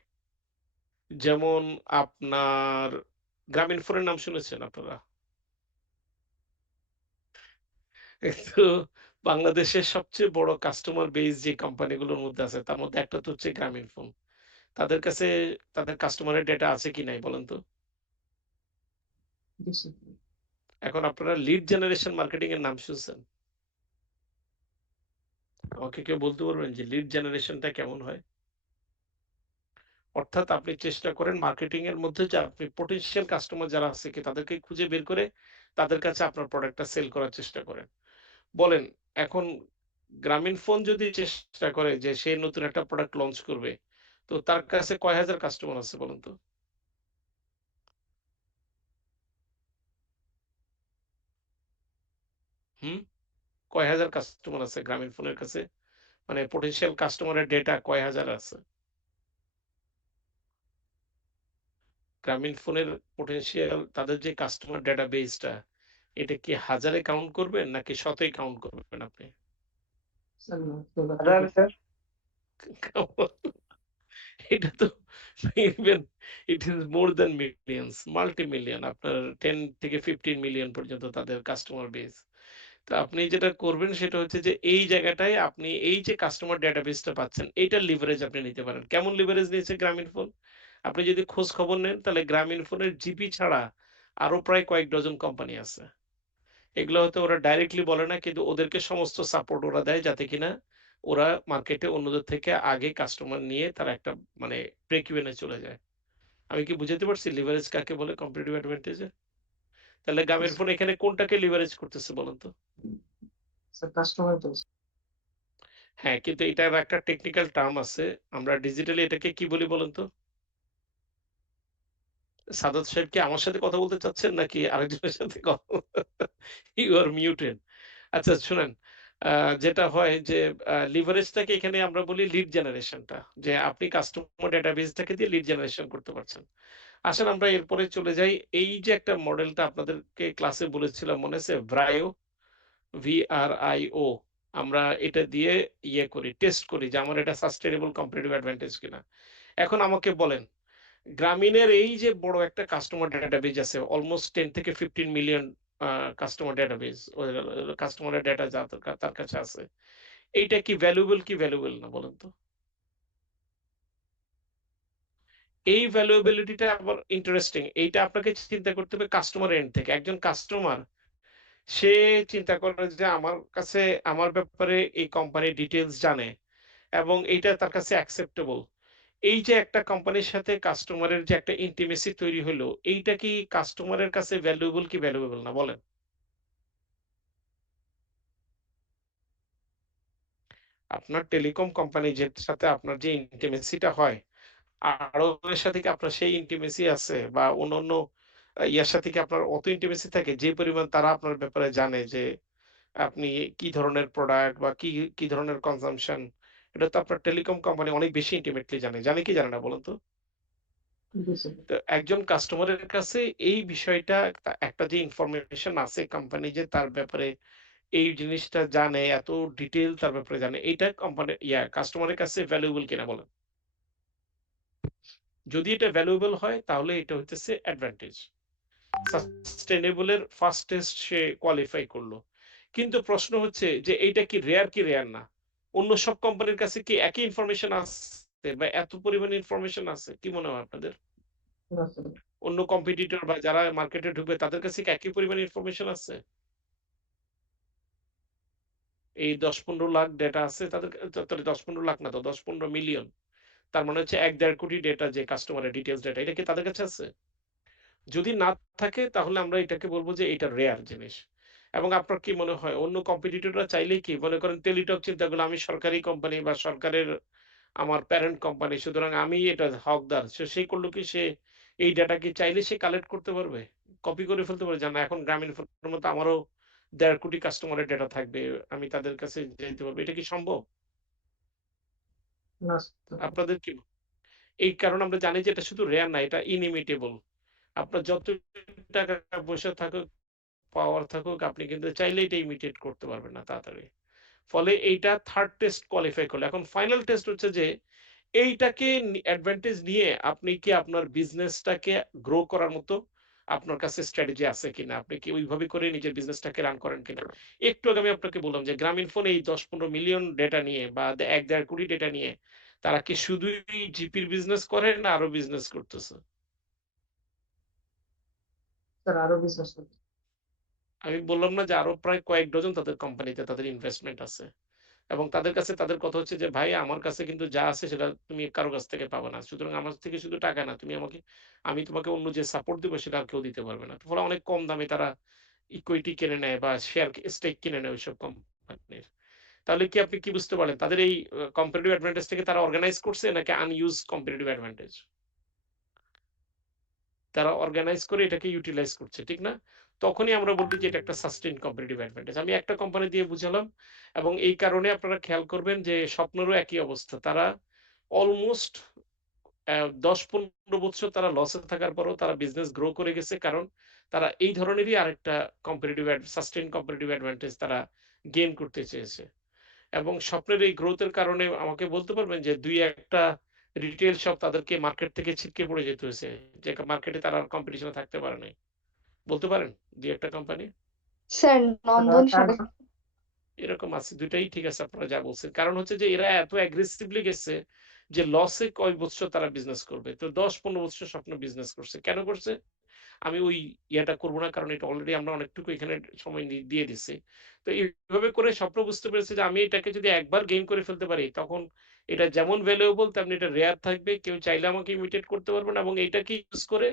যেমন আপনার গ্রামীণ ফোনের নাম শুনেছেন আপনারা? তো বাংলাদেশের সবচেয়ে বড় কাস্টমার বেস যে কোম্পানিগুলোর মধ্যে আছে তার মধ্যে একটা তো হচ্ছে গ্রামীণ ফোন। তাদের কাছে তাদের কাস্টমারের ডেটা আছে কি নাই বলেন তো? এখন আপনারা লিড জেনারেশন মার্কেটিং এর নাম শুনছেন? আমাকে কেউ বলতে পারবেন যে লিড জেনারেশনটা কেমন হয়? অর্থাৎ আপনি চেষ্টা করেন মার্কেটিং এর মধ্যে যে আপনি পটেনশিয়াল কাস্টমার যারা আছে কি তাদেরকে খুঁজে বের করে তাদের কাছে আপনার প্রোডাক্টটা সেল করার চেষ্টা করেন। বলেন, এখন গ্রামীণ ফোন যদি চেষ্টা করে যে সে নতুন একটা প্রোডাক্ট লঞ্চ করবে, তো তার কাছে কয় হাজার কাস্টমার আছে বলুন তো? হুম? কয় হাজার কাস্টমার আছে গ্রামীণ ফোনের কাছে? মানে পটেনশিয়াল কাস্টমারের ডেটা কয় হাজার আছে? গ্রামীণ ফোনের পটেনশিয়াল তাদের যে কাস্টমার ডেটাবেসটা, এটা কি হাজারে কাউন্ট করবেন নাকি শতে কাউন্ট করবেন আপনি? হাজার স্যার। এটা তো even it is more than millions, multi million, আপনার 10 থেকে 15 মিলিয়ন পর্যন্ত তাদের কাস্টমার বেস। তো আপনি যেটা করবেন সেটা হচ্ছে যে এই জায়গাটায় আপনি এই যে কাস্টমার ডেটাবেসটা পাচ্ছেন এইটার লিভারেজ আপনি নিতে পারেন। কেমন লিভারেজ নিয়েছে গ্রামীণ ফোন? আপনি যদি খোঁজ খবর নেন তাহলে গ্রামীণ ফোনের জিপি ছাড়া আরো প্রায় কয়েক ডজন কোম্পানি আছে। এগুলো হয়তো ওরা ডাইরেক্টলি বলে না কিন্তু ওদেরকে সমস্ত সাপোর্ট ওরা দেয় যাতে কিনা ওরা মার্কেটে অন্যদের থেকে আগে কাস্টমার নিয়ে তারা একটা মানে ব্রেক ইভেনে চলে যায়। আমি কি বুঝাতে পারছি লিভারেজ কাকে বলে কম্পিটিটিভ অ্যাডভান্টেজে? তাহলে গ্রামীণ ফোন এখানে কোনটাকে লিভারেজ করতেছে বলেন তো? কাস্টমার বেস হ্যাঁ, কিন্তু এটার একটা টেকনিক্যাল টার্ম আছে। আমরা ডিজিটালি এটাকে কি বলি বলেন তো? সাদাত সাহেব কি আমার সাথে কথা বলতে চাচ্ছেন নাকি আরেকজনের সাথে কথা ইউ আর মিউটেড। আচ্ছা শুনেন, যেটা হয় যে লিভারেজটাকে এখানে আমরা বলি লিড জেনারেশনটা, যে আপনি কাস্টমার ডেটাবেসটাকে দিয়ে লিড জেনারেশন করতে পারছেন। আসেন আমরা এরপরে চলে যাই। এই যে একটা মডেলটা আপনাদেরকে ক্লাসে বলেছিলাম মনে আছে? VRIO, VRIO, আমরা এটা দিয়ে ইয়ে করি, টেস্ট করি যে আমার এটা সাস্টেইনেবল কম্পিটিটিভ অ্যাডভান্টেজ কিনা। এখন আমাকে বলেন গ্রামীণের এই যে বড় একটা কাস্টমার ডেটাবেজ আছে অলমোস্ট 10 থেকে 15 মিলিয়ন কাস্টমার ডেটাবেজ, কাস্টমারের ডেটা যা তার কাছে আছে, এইটা কি ভ্যালুয়েবল কি ভ্যালুয়েবল না বলেন তো? এই ভ্যালুয়েবিলিটিটা আবার ইন্টারেস্টিং। এইটা আপনাকে চিন্তা করতে হবে কাস্টমার এন্ড থেকে। একজন কাস্টমার সে চিন্তা করে যে আমার কাছে আমার ব্যাপারে এই কোম্পানির ডিটেইলস জানে এবং এইটা তার কাছে অ্যাকসেপ্টেবল। এই যে একটা কোম্পানির সাথে কাস্টমারের যে একটা ইন্টিমেসি তৈরি হলো, এইটা কি কাস্টমারের কাছে ভ্যালুয়েবল কি ভ্যালুয়েবল না বলেন? আপনার টেলিকম কোম্পানি যে সাথে আপনার যে ইন্টিমেসিটা হয়, আরো এর সাথে কি আপনার সেই ইন্টিমেসি আছে বা অন্যান্য ইয়ার সাথে কি আপনার অত ইন্টিমেসি থাকে যে পরিমাণ তারা আপনার ব্যাপারে জানে যে আপনি কি ধরনের প্রোডাক্ট বা কি ধরনের কনজাম্পশন, এটা তো আপনার টেলিকম কোম্পানি অনেক বেশি ইন্টিমেটলি জানে। জানে কি জানে না বলুন তো? তো একজন কাস্টমারের কাছে এই বিষয়টা একটা যে ইনফরমেশন আছে কোম্পানি যে তার ব্যাপারে এই জিনিসটা জানে, এত ডিটেইল তার ব্যাপারে জানে, এইটা কোম্পানি কাস্টমারের কাছে ভ্যালুয়েবল কিনা বলেন? যদি এটা ভ্যালুয়েবল হয় তাহলে এটা হইতেছে অ্যাডভান্টেজ। সাস্টেইনেবল এর ফার্স্ট টেস্ট সে কোয়ালিফাই করলো। কিন্তু প্রশ্ন হচ্ছে যে এইটা কি রেয়ার না? অন্য সব কোম্পানির কাছে কি একই ইনফরমেশন আছে বা এত পরিমাণ ইনফরমেশন আছে? কি মনে হয় আপনাদের? না স্যার অন্য কম্পিটিটর বা যারা মার্কেটে ঢুকবে তাদের কাছে কি একই পরিমাণ ইনফরমেশন আছে? এই ১০-১৫ লাখ ডেটা আছে তাদের ১০-১৫ লাখ না তো ১০-১৫ মিলিয়ন। তার মানে হচ্ছে ১-১.৫ কোটি ডেটা যে কাস্টমারের ডিটেইলস ডেটা এটা কি তাদের কাছে আছে? যদি না থাকে তাহলে আমরা এটাকে বলব যে এটা রেয়ার জিনিস। এবং আপনার কি মনে হয় অন্য কম্পিটিটররা চাইলেই কি মনে করেন টেলিটক চিন্তা করলে আমি সরকারি কোম্পানি বা সরকারের আমার প্যারেন্ট কোম্পানি সুতরাং আমি এটা হকদার। সে করলো কি সে এই ডেটা কি চাইলে সে কালেক্ট করতে পারবে? কপি করে ফেলতে পারবে যে না এখন গ্রামীণ ফোনের মতো আমারও ১.৫ কোটি কাস্টমারের ডেটা থাকবে। আমি তাদের কাছে যেতে পারবো। এটা কি সম্ভব? না স্যার আপনাদের কি এই কারণে আমরা জানি যে এটা শুধু রেয়ার না এটা ইনইমিটেবল। আপনার যত টাকা পয়সা থাকুক, পাওয়ার থাকুক আপনি কিন্তু চাইলে এটা ইমিটেট করতে পারবেন না তাড়াতাড়ি। ফলে এইটা 3rd টেস্ট কোয়ালিফাই করলো। এখন ফাইনাল টেস্ট হচ্ছে যে এইটাকে অ্যাডভান্টেজ নিয়ে আপনি কি আপনার বিজনেসটাকে গ্রো করার মতো আপনার কাছে স্ট্র্যাটেজি আছে কিনা? আপনি কি ওইভাবে করে নিজের বিজনেসটাকে রান করেন কিনা? একটু আগে আমি আপনাকে বললাম যে গ্রামীণ ফোন এই ১০-১৫ মিলিয়ন ডেটা নিয়ে বা ১-১.৫ কোটি ডেটা নিয়ে তারা কি শুধুই জিপির বিজনেস করে না আরো বিজনেস করতেছে? স্যার আরো বিজনেস করতে আমি বললাম না যে আরো প্রায় কয়েক ডজন তাদের কোম্পানিতে তাদের ইনভেস্টমেন্ট আছে। এবং তাদের কাছে তাদের কথা হচ্ছে যে, "ভাই আমার কাছে কিন্তু যা আছে সেটা তুমি কারো কাছ থেকে পাবা না। সুতরাং আমার থেকে শুধু টাকা না, আমি তোমাকে অন্য যে সাপোর্ট দিব সেটা আর কেউ দিতে পারবে না।" ফলে অনেক কম দামে তারা ইকুইটি কিনে নেয় বা শেয়ার স্টেক কিনে নেয় ওইসব কোম্পানির। তাহলে কি আপনি কি বুঝতে পারলেন? তাদের এই কম্পিটিটিভ অ্যাডভান্টেজ থেকে তারা অর্গানাইজ করছে নাকি আনইউজড কম্পিটিটিভ অ্যাডভান্টেজ? তারা অর্গানাইজ করে এটাকে ইউটিলাইজ করছে, ঠিক না? তখনই আমরা বলি যে এটা একটা সাস্টেইনড কম্পিটিটিভ অ্যাডভান্টেজ। আমি একটা কোম্পানি দিয়ে বুঝালাম এবং এই কারণে আপনারা খেয়াল করবেন যে স্বপ্নেরও একই অবস্থা। তারা অলমোস্ট ১০-১৫ বছর তারা লসে থাকার পরেও তারা বিজনেস গ্রো করে গেছে। কারণ তারা এই ধরনেরই আরেকটা সাস্টেইনড কম্পিটিটিভ অ্যাডভান্টেজ তারা গেইন করতে চেয়েছে। এবং স্বপ্নের এই গ্রোথ এর কারণে আমাকে বলতে পারবেন যে ২-১ টা রিটেইল শপ তাদেরকে মার্কেট থেকে ছিটকে পড়ে যেতে হয়েছে। যে মার্কেটে তারা আর কম্পিটিশন এ থাকতে পারে নাই। বলতে পারেন ২-১ টা কোম্পানি? স্যার নন্দন স্যার সাড়ে এরকম আছে। ২ টাই ঠিক আছে আপনারা যা বলছেন। কারণ হচ্ছে যে এরা এত অ্যাগ্রেসিভলি গেছে যে লসে কয় বছর তারা বিজনেস করবে। তো ১০-১৫ বছর স্বপ্ন বিজনেস করছে। কেন করছে? আমি ওই ইয়াটা করব না কারণ এটা অলরেডি আমরা অনেকটুকু এখানে সময় দিয়ে দিছি। তো এইভাবে করে স্বপ্ন বুঝতে পেরেছি যে আমি এটাকে যদি একবার গেইন করে ফেলতে পারি তখন এটা যেমন ভ্যালুয়েবল তেমনি এটা রেয়ার থাকবে। কেউ চাইলে আমাকে ইমিটেট করতে পারবে না এবং এইটাকে ইউজ করে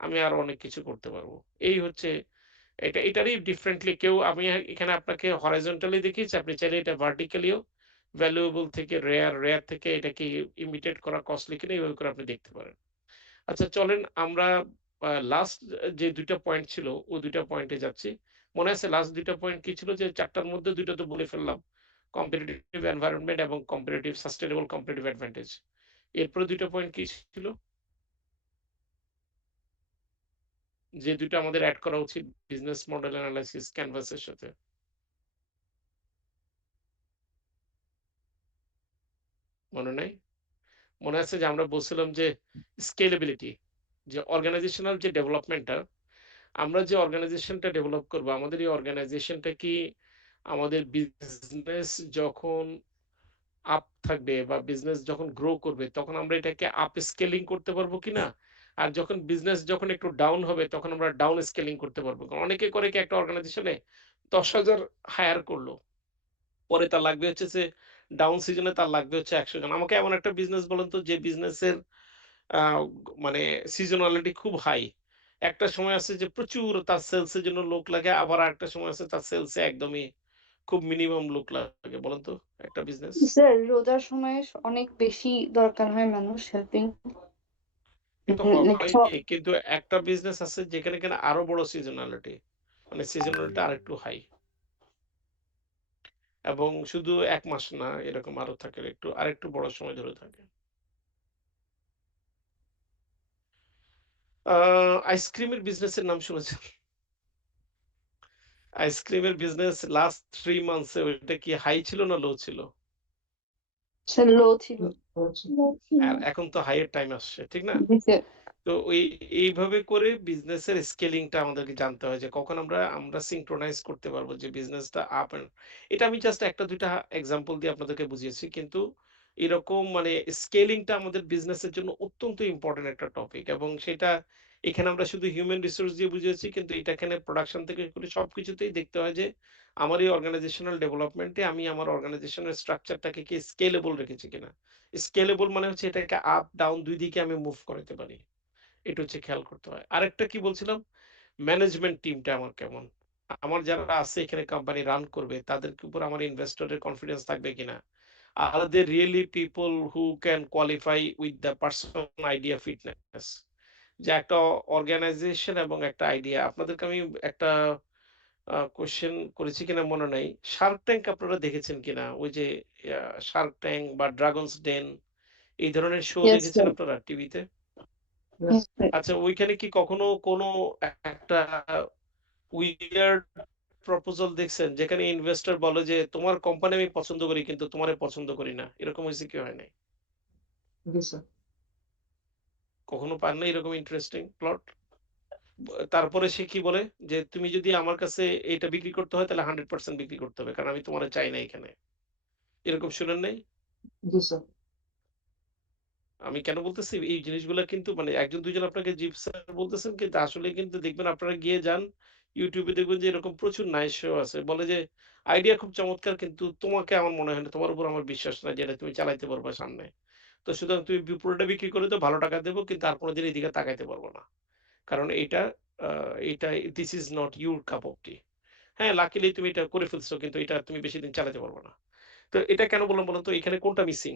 আমি আরো অনেক কিছু করতে পারবো। এই হচ্ছে এটারই ডিফারেন্টলি আমি এখানে আপনাকে হরাইজন্টালি দেখিয়েছি। আপনি চাইলে এটা ভার্টিক্যালিও ভ্যালুয়েবল থেকে রেয়ার থেকে এটাকে ইমিটেট করা কস্টলি কিনা এভাবে করে আপনি দেখতে পারেন। আচ্ছা চলেন আমরা লাস্ট যে ২ টা পয়েন্ট ছিল ও ২ টা পয়েন্টে যাচ্ছি। মনে আছে লাস্ট ২ টা পয়েন্ট কি ছিল যে ৪ টার মধ্যে ২ টা তো বলে ফেললাম। কম্পিটিটিভ এনভায়রনমেন্ট এবং সাস্টেইনেবল কম্পিটিটিভ অ্যাডভান্টেজ। এরপরে ২ টা পয়েন্ট কি ছিল? যে ২ টা আমাদের এড করা উচিত বিজনেস মডেল এনালাইসিস ক্যানভাস এর সাথে। মনে নাই? মনে আছে যে আমরা বলছিলাম যে স্কেলেবিলিটি যে অর্গানাইজেশনাল যে ডেভেলপমেন্টটা আমরা যে অর্গানাইজেশনটা ডেভেলপ করব আমাদের এই অর্গানাইজেশনটা কি আমাদের বিজনেস যখন আপ থাকবে বা বিজনেস যখন গ্রো করবে তখন আমরা এটাকে আপ স্কেলিং করতে পারবো কিনা আর যখন বিজনেস যখন একটু ডাউন হবে তখন আমরা ডাউন স্কেলিং করতে পারবো কারণ অনেকে করে কি একটা অর্গানাইজেশনে ১০,০০০ হায়ার করলো পরে তার লাগবে হচ্ছে যে ডাউন সিজনে তার লাগবে হচ্ছে ১০০ জন আমাকে এমন একটা বিজনেস বলেন তো যে বিজনেসের আহ, মানে সিজনালিটি খুব হাই একটা সময় আছে যে প্রচুর তার সেলস এর জন্য লোক লাগে আবার একটা সময় আছে তার সেলসে একদমই খুব মিনিমাম লোক লাগে বলেন তো একটা বিজনেস স্যার রোজার সময় অনেক বেশি দরকার হয় মানুষ হেল্পিং কিন্তু কিন্তু একটা বিজনেস আছে যেখানে কিনা আরো বড় সিজনালিটি মানে সিজনালিটি আরেকটু হাই এবং শুধু ১ মাস না এরকম আরো থাকে আরেকটু বড় সময় ধরে থাকে আইসক্রিমের বিজনেসের নাম শুনেছেন আইসক্রিমের বিজনেস লাস্ট 3 মান্থসে ওইটা কি হাই ছিল না লো ছিল স্যার লো ছিল বলছি আর এখন তো হাই এর টাইম আসছে ঠিক না জি স্যার তো এইভাবে করে বিজনেসের স্কেলিংটা আমাদেরকে জানতে হয় যে কখন আমরা সিঙ্ক্রোনাইজ করতে পারবো যে বিজনেসটা আপ এন্ড এটা আমি জাস্ট একটা দুইটা এক্সাম্পল দিয়ে আপনাদেরকে বুঝিয়েছি কিন্তু এরকম মানে স্কেলিংটা আমাদের বিজনেসের জন্য অত্যন্ত ইম্পর্টেন্ট একটা টপিক এবং সেটা এখানে আমরা শুধু হিউম্যান রিসোর্স দিয়ে বুঝিয়েছি কিন্তু এটা এখানে প্রোডাকশন থেকে করে সবকিছুতেই দেখতে হয় যে আমার এই অর্গানাইজেশনাল ডেভেলপমেন্টে আমি আমার অর্গানাইজেশনের স্ট্রাকচারটাকে কি স্কেলেবল রেখেছি কিনা। স্কেলেবল মানে হচ্ছে এটাকে আপ ডাউন দুই দিকে আমি মুভ করাতে পারি, এটা হচ্ছে খেয়াল করতে হয়। আরেকটা কি বলছিলাম, ম্যানেজমেন্ট টিমটা আমার কেমন, আমার যারা আছে এখানে কোম্পানি রান করবে তাদের উপর আমার ইনভেস্টরের কনফিডেন্স থাকবে কিনা, আর they really people who can qualify with the person idea fitness. যে একটা অর্গানাইজেশন এবং একটা আইডিয়া, আপনাদেরকে আমি একটা কোশ্চেন করেছি কিনা মনে নাই, শার্ক ট্যাঙ্ক আপনারা দেখেছেন কিনা, ওই যে শার্ক ট্যাঙ্ক বা ড্রাগনস ডেন এই ধরনের শো Yes, দেখেছেন sir. আপনারা টিভিতে? Yes. আচ্ছা ওইখানে কি কখনো কোনো একটা উইয়ার্ড প্রপোজাল দেখছেন যেখানে ইনভেস্টর বলে যে তোমার কোম্পানি আমি পছন্দ করি কিন্তু তোমারে পছন্দ করি না, এরকম হয়েছে কি হয় নাই? Yes, sir. কখনো পান না এরকম ইন্টারেস্টিং প্লট? তারপরে সে কি বলে যে তুমি যদি আমার কাছে এটা বিক্রি করতে হয় তাহলে 100% বিক্রি করতে হবে কারণ আমি তোমার চাই না এখানে, এরকম শুনেন নাই? Yes, sir. আমি কেন বলতেছি এই জিনিসগুলো কিন্তু মানে একজন দুইজন আপনাকে জিপ স্যার বলতেছেন কিন্তু আসলে কিন্তু দেখবেন আপনারা গিয়ে যান ইউটিউবে দেখবেন যে এরকম প্রচুর নাইস শো আছে, বলে যে আইডিয়া খুব চমৎকার কিন্তু তোমাকে আমার মনে হয় না, তোমার উপর আমার বিশ্বাস নাই যে এটা তুমি চালাইতে পারবে সামনে, তো সুতরাং তুমি পুরোটা বিক্রি করে তো ভালো টাকা দেবো কিন্তু আর কোনোদিন এদিকে তাকাইতে পারবো না কারণ এটা this is not your cup of tea. হ্যাঁ লাকিলি তুমি এটা করে ফেলছো কিন্তু এটা তুমি বেশি দিন চালাতে পারবে না। তো এটা কেন বললাম বলুন তো, এখানে কোনটা মিসিং?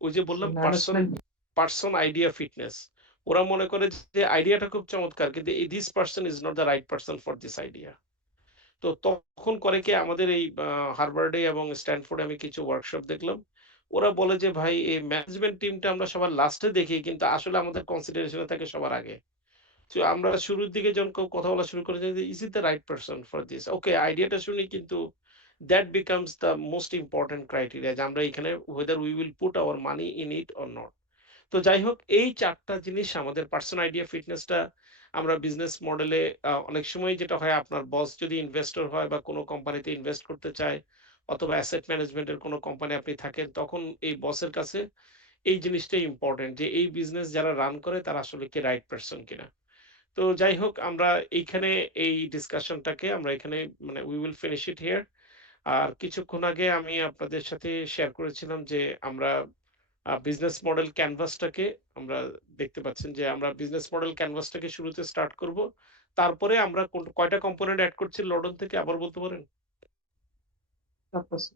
ওই যে বললাম Management. পার্সন আইডিয়া ফিটনেস, ওরা মনে করে যে আইডিয়াটা খুব চমৎকার কিন্তু this person is not the right person for this idea. তো তখন করে কি আমাদের এই হার্ভার্ডে এবং স্ট্যানফোর্ডে আমি কিছু ওয়ার্কশপ দেখলাম, ওরা বলে যে ভাই এই ম্যানেজমেন্ট টিমটা আমরা সবার লাস্টে দেখি কিন্তু আসলে আমাদের কনসিডারেশনে থাকে সবার আগে। তো আমরা শুরুর দিকে যখন কথা বলা শুরু করে যে is it the right person for this, okay আইডিয়াটা শুনি কিন্তু that becomes the most important criteria যে আমরা এখানে whether we will put our money in it or not। তো যাই হোক এই চারটা জিনিস আমাদের পার্সোনাল আইডিয়া ফিটনেসটা আমরা বিজনেস মডেলে অনেক সময় যেটা হয় আপনার বস যদি ইনভেস্টর হয় বা কোনো কোম্পানিতে ইনভেস্ট করতে চায় অথবা অ্যাসেট ম্যানেজমেন্টের কোনো কোম্পানি আপনি থাকেন তখন এই বসের কাছে এই জিনিসটাই ইম্পর্টেন্ট যে এই বিজনেস যারা রান করে তারা আসলে কি রাইট পারসন কিনা। তো যাই হোক আমরা এইখানে এই ডিসকাশনটাকে আমরা এখানে মানে we will finish it here. আর কিছুক্ষণ আগে আমি আপনাদের সাথে শেয়ার করেছিলাম যে আমরা বিজনেস মডেল ক্যানভাসটাকে আমরা দেখতে পাচ্ছেন যে আমরা বিজনেস মডেল ক্যানভাসটাকে শুরুতে স্টার্ট করব, তারপরে আমরা কয়টা কম্পোনেন্ট অ্যাড করছি লন্ডন থেকে আবার বলতে পারেন? Purpose.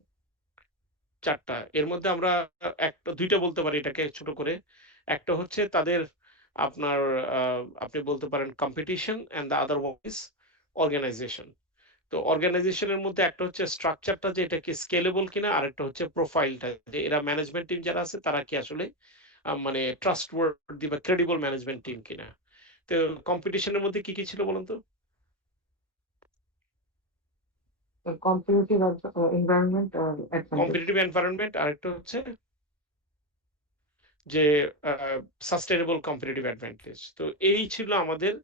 চারটা, এর মধ্যে আমরা একটা দুইটা বলতে পারি এটাকে ছোট করে। একটা হচ্ছে তাদের আপনার আপনি বলতে পারেন competition and the other one is organisation. তো অর্গানাইজেশনের মধ্যে একটা হচ্ছে স্ট্রাকচারটা যে এটা কি স্কেলেবল কিনা, আরেকটা হচ্ছে প্রোফাইলটা যে এরা ম্যানেজমেন্ট টিম যারা আছে তারা কি আসলে মানে ট্রাস্টওয়ার্দি বা ক্রেডিবল ম্যানেজমেন্ট টিম কিনা। তো কম্পিটিশনের মধ্যে কি কি ছিল বলুন তো? The competitive environment or advantage. Competitive environment, আরেকটা হচ্ছে যে সাস্টেনেবল কম্পিটিটিভ অ্যাডভান্টেজ। তো এই ছিল আমাদের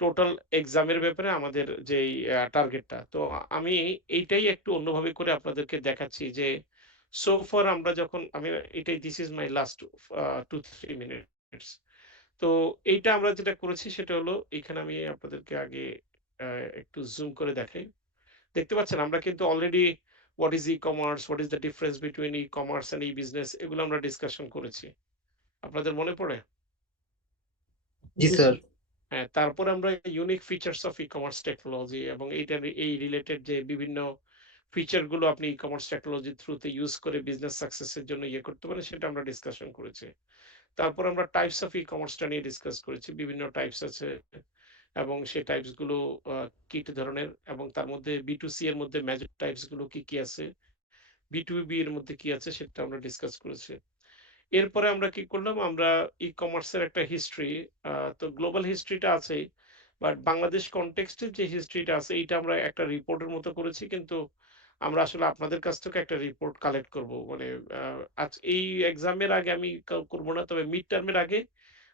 টোটাল এক্সামের ব্যাপারে আমাদের যেই টার্গেটটা। তো আমি এইটাই একটু অন্যভাবে করে আপনাদেরকে দেখাচ্ছি যে সো ফার আমরা যখন আমি এটাই this is my last 2-3 minutes. তো এইটা আমরা যেটা করেছি সেটা হলো এখানে আমি আপনাদেরকে আগে একটু জুম করে দেখাই। দেখতে পাচ্ছেন আমরা কিন্তু already what is e-commerce, what is the difference between e-commerce and e-business এগুলো আমরা ডিসকাশন করেছি। আপনাদের মনে পড়ে? জি স্যার। হ্যাঁ, তারপরে আমরা unique features of e-commerce technology এবং এইটার এই রিলেটেড যে বিভিন্ন ফিচার গুলো আপনি ই-কমার্স টেকনোলজির থ্রুতে ইউজ করে বিজনেস সাকসেসের জন্য ইয়ে করতে পারেন সেটা আমরা ডিসকাশন করেছি। তারপর আমরা টাইপস অফ ই-কমার্সটা নিয়ে ডিসকাস করেছি, বিভিন্ন টাইপস আছে এবং সেই টাইপস গুলো কি কি ধরনের এবং তার মধ্যে বি2সি এর মধ্যে মেজর টাইপস গুলো কি কি আছে, বি2বি এর মধ্যে কি আছে সেটা আমরা ডিসকাস করেছি। এরপরে আমরা কি করলাম, আমরা ই-কমার্সের একটা হিস্ট্রি, তো গ্লোবাল হিস্ট্রিটা আছেই বাট বাংলাদেশ কনটেক্সটে যে হিস্ট্রিটা আছে এইটা আমরা একটা রিপোর্টের মতো করেছি কিন্তু আমরা আসলে আপনাদের কাছ থেকে একটা রিপোর্ট কালেক্ট করব, মানে আজ এই এক্সামের আগে আমি করব না, তবে মিড টার্মের আগে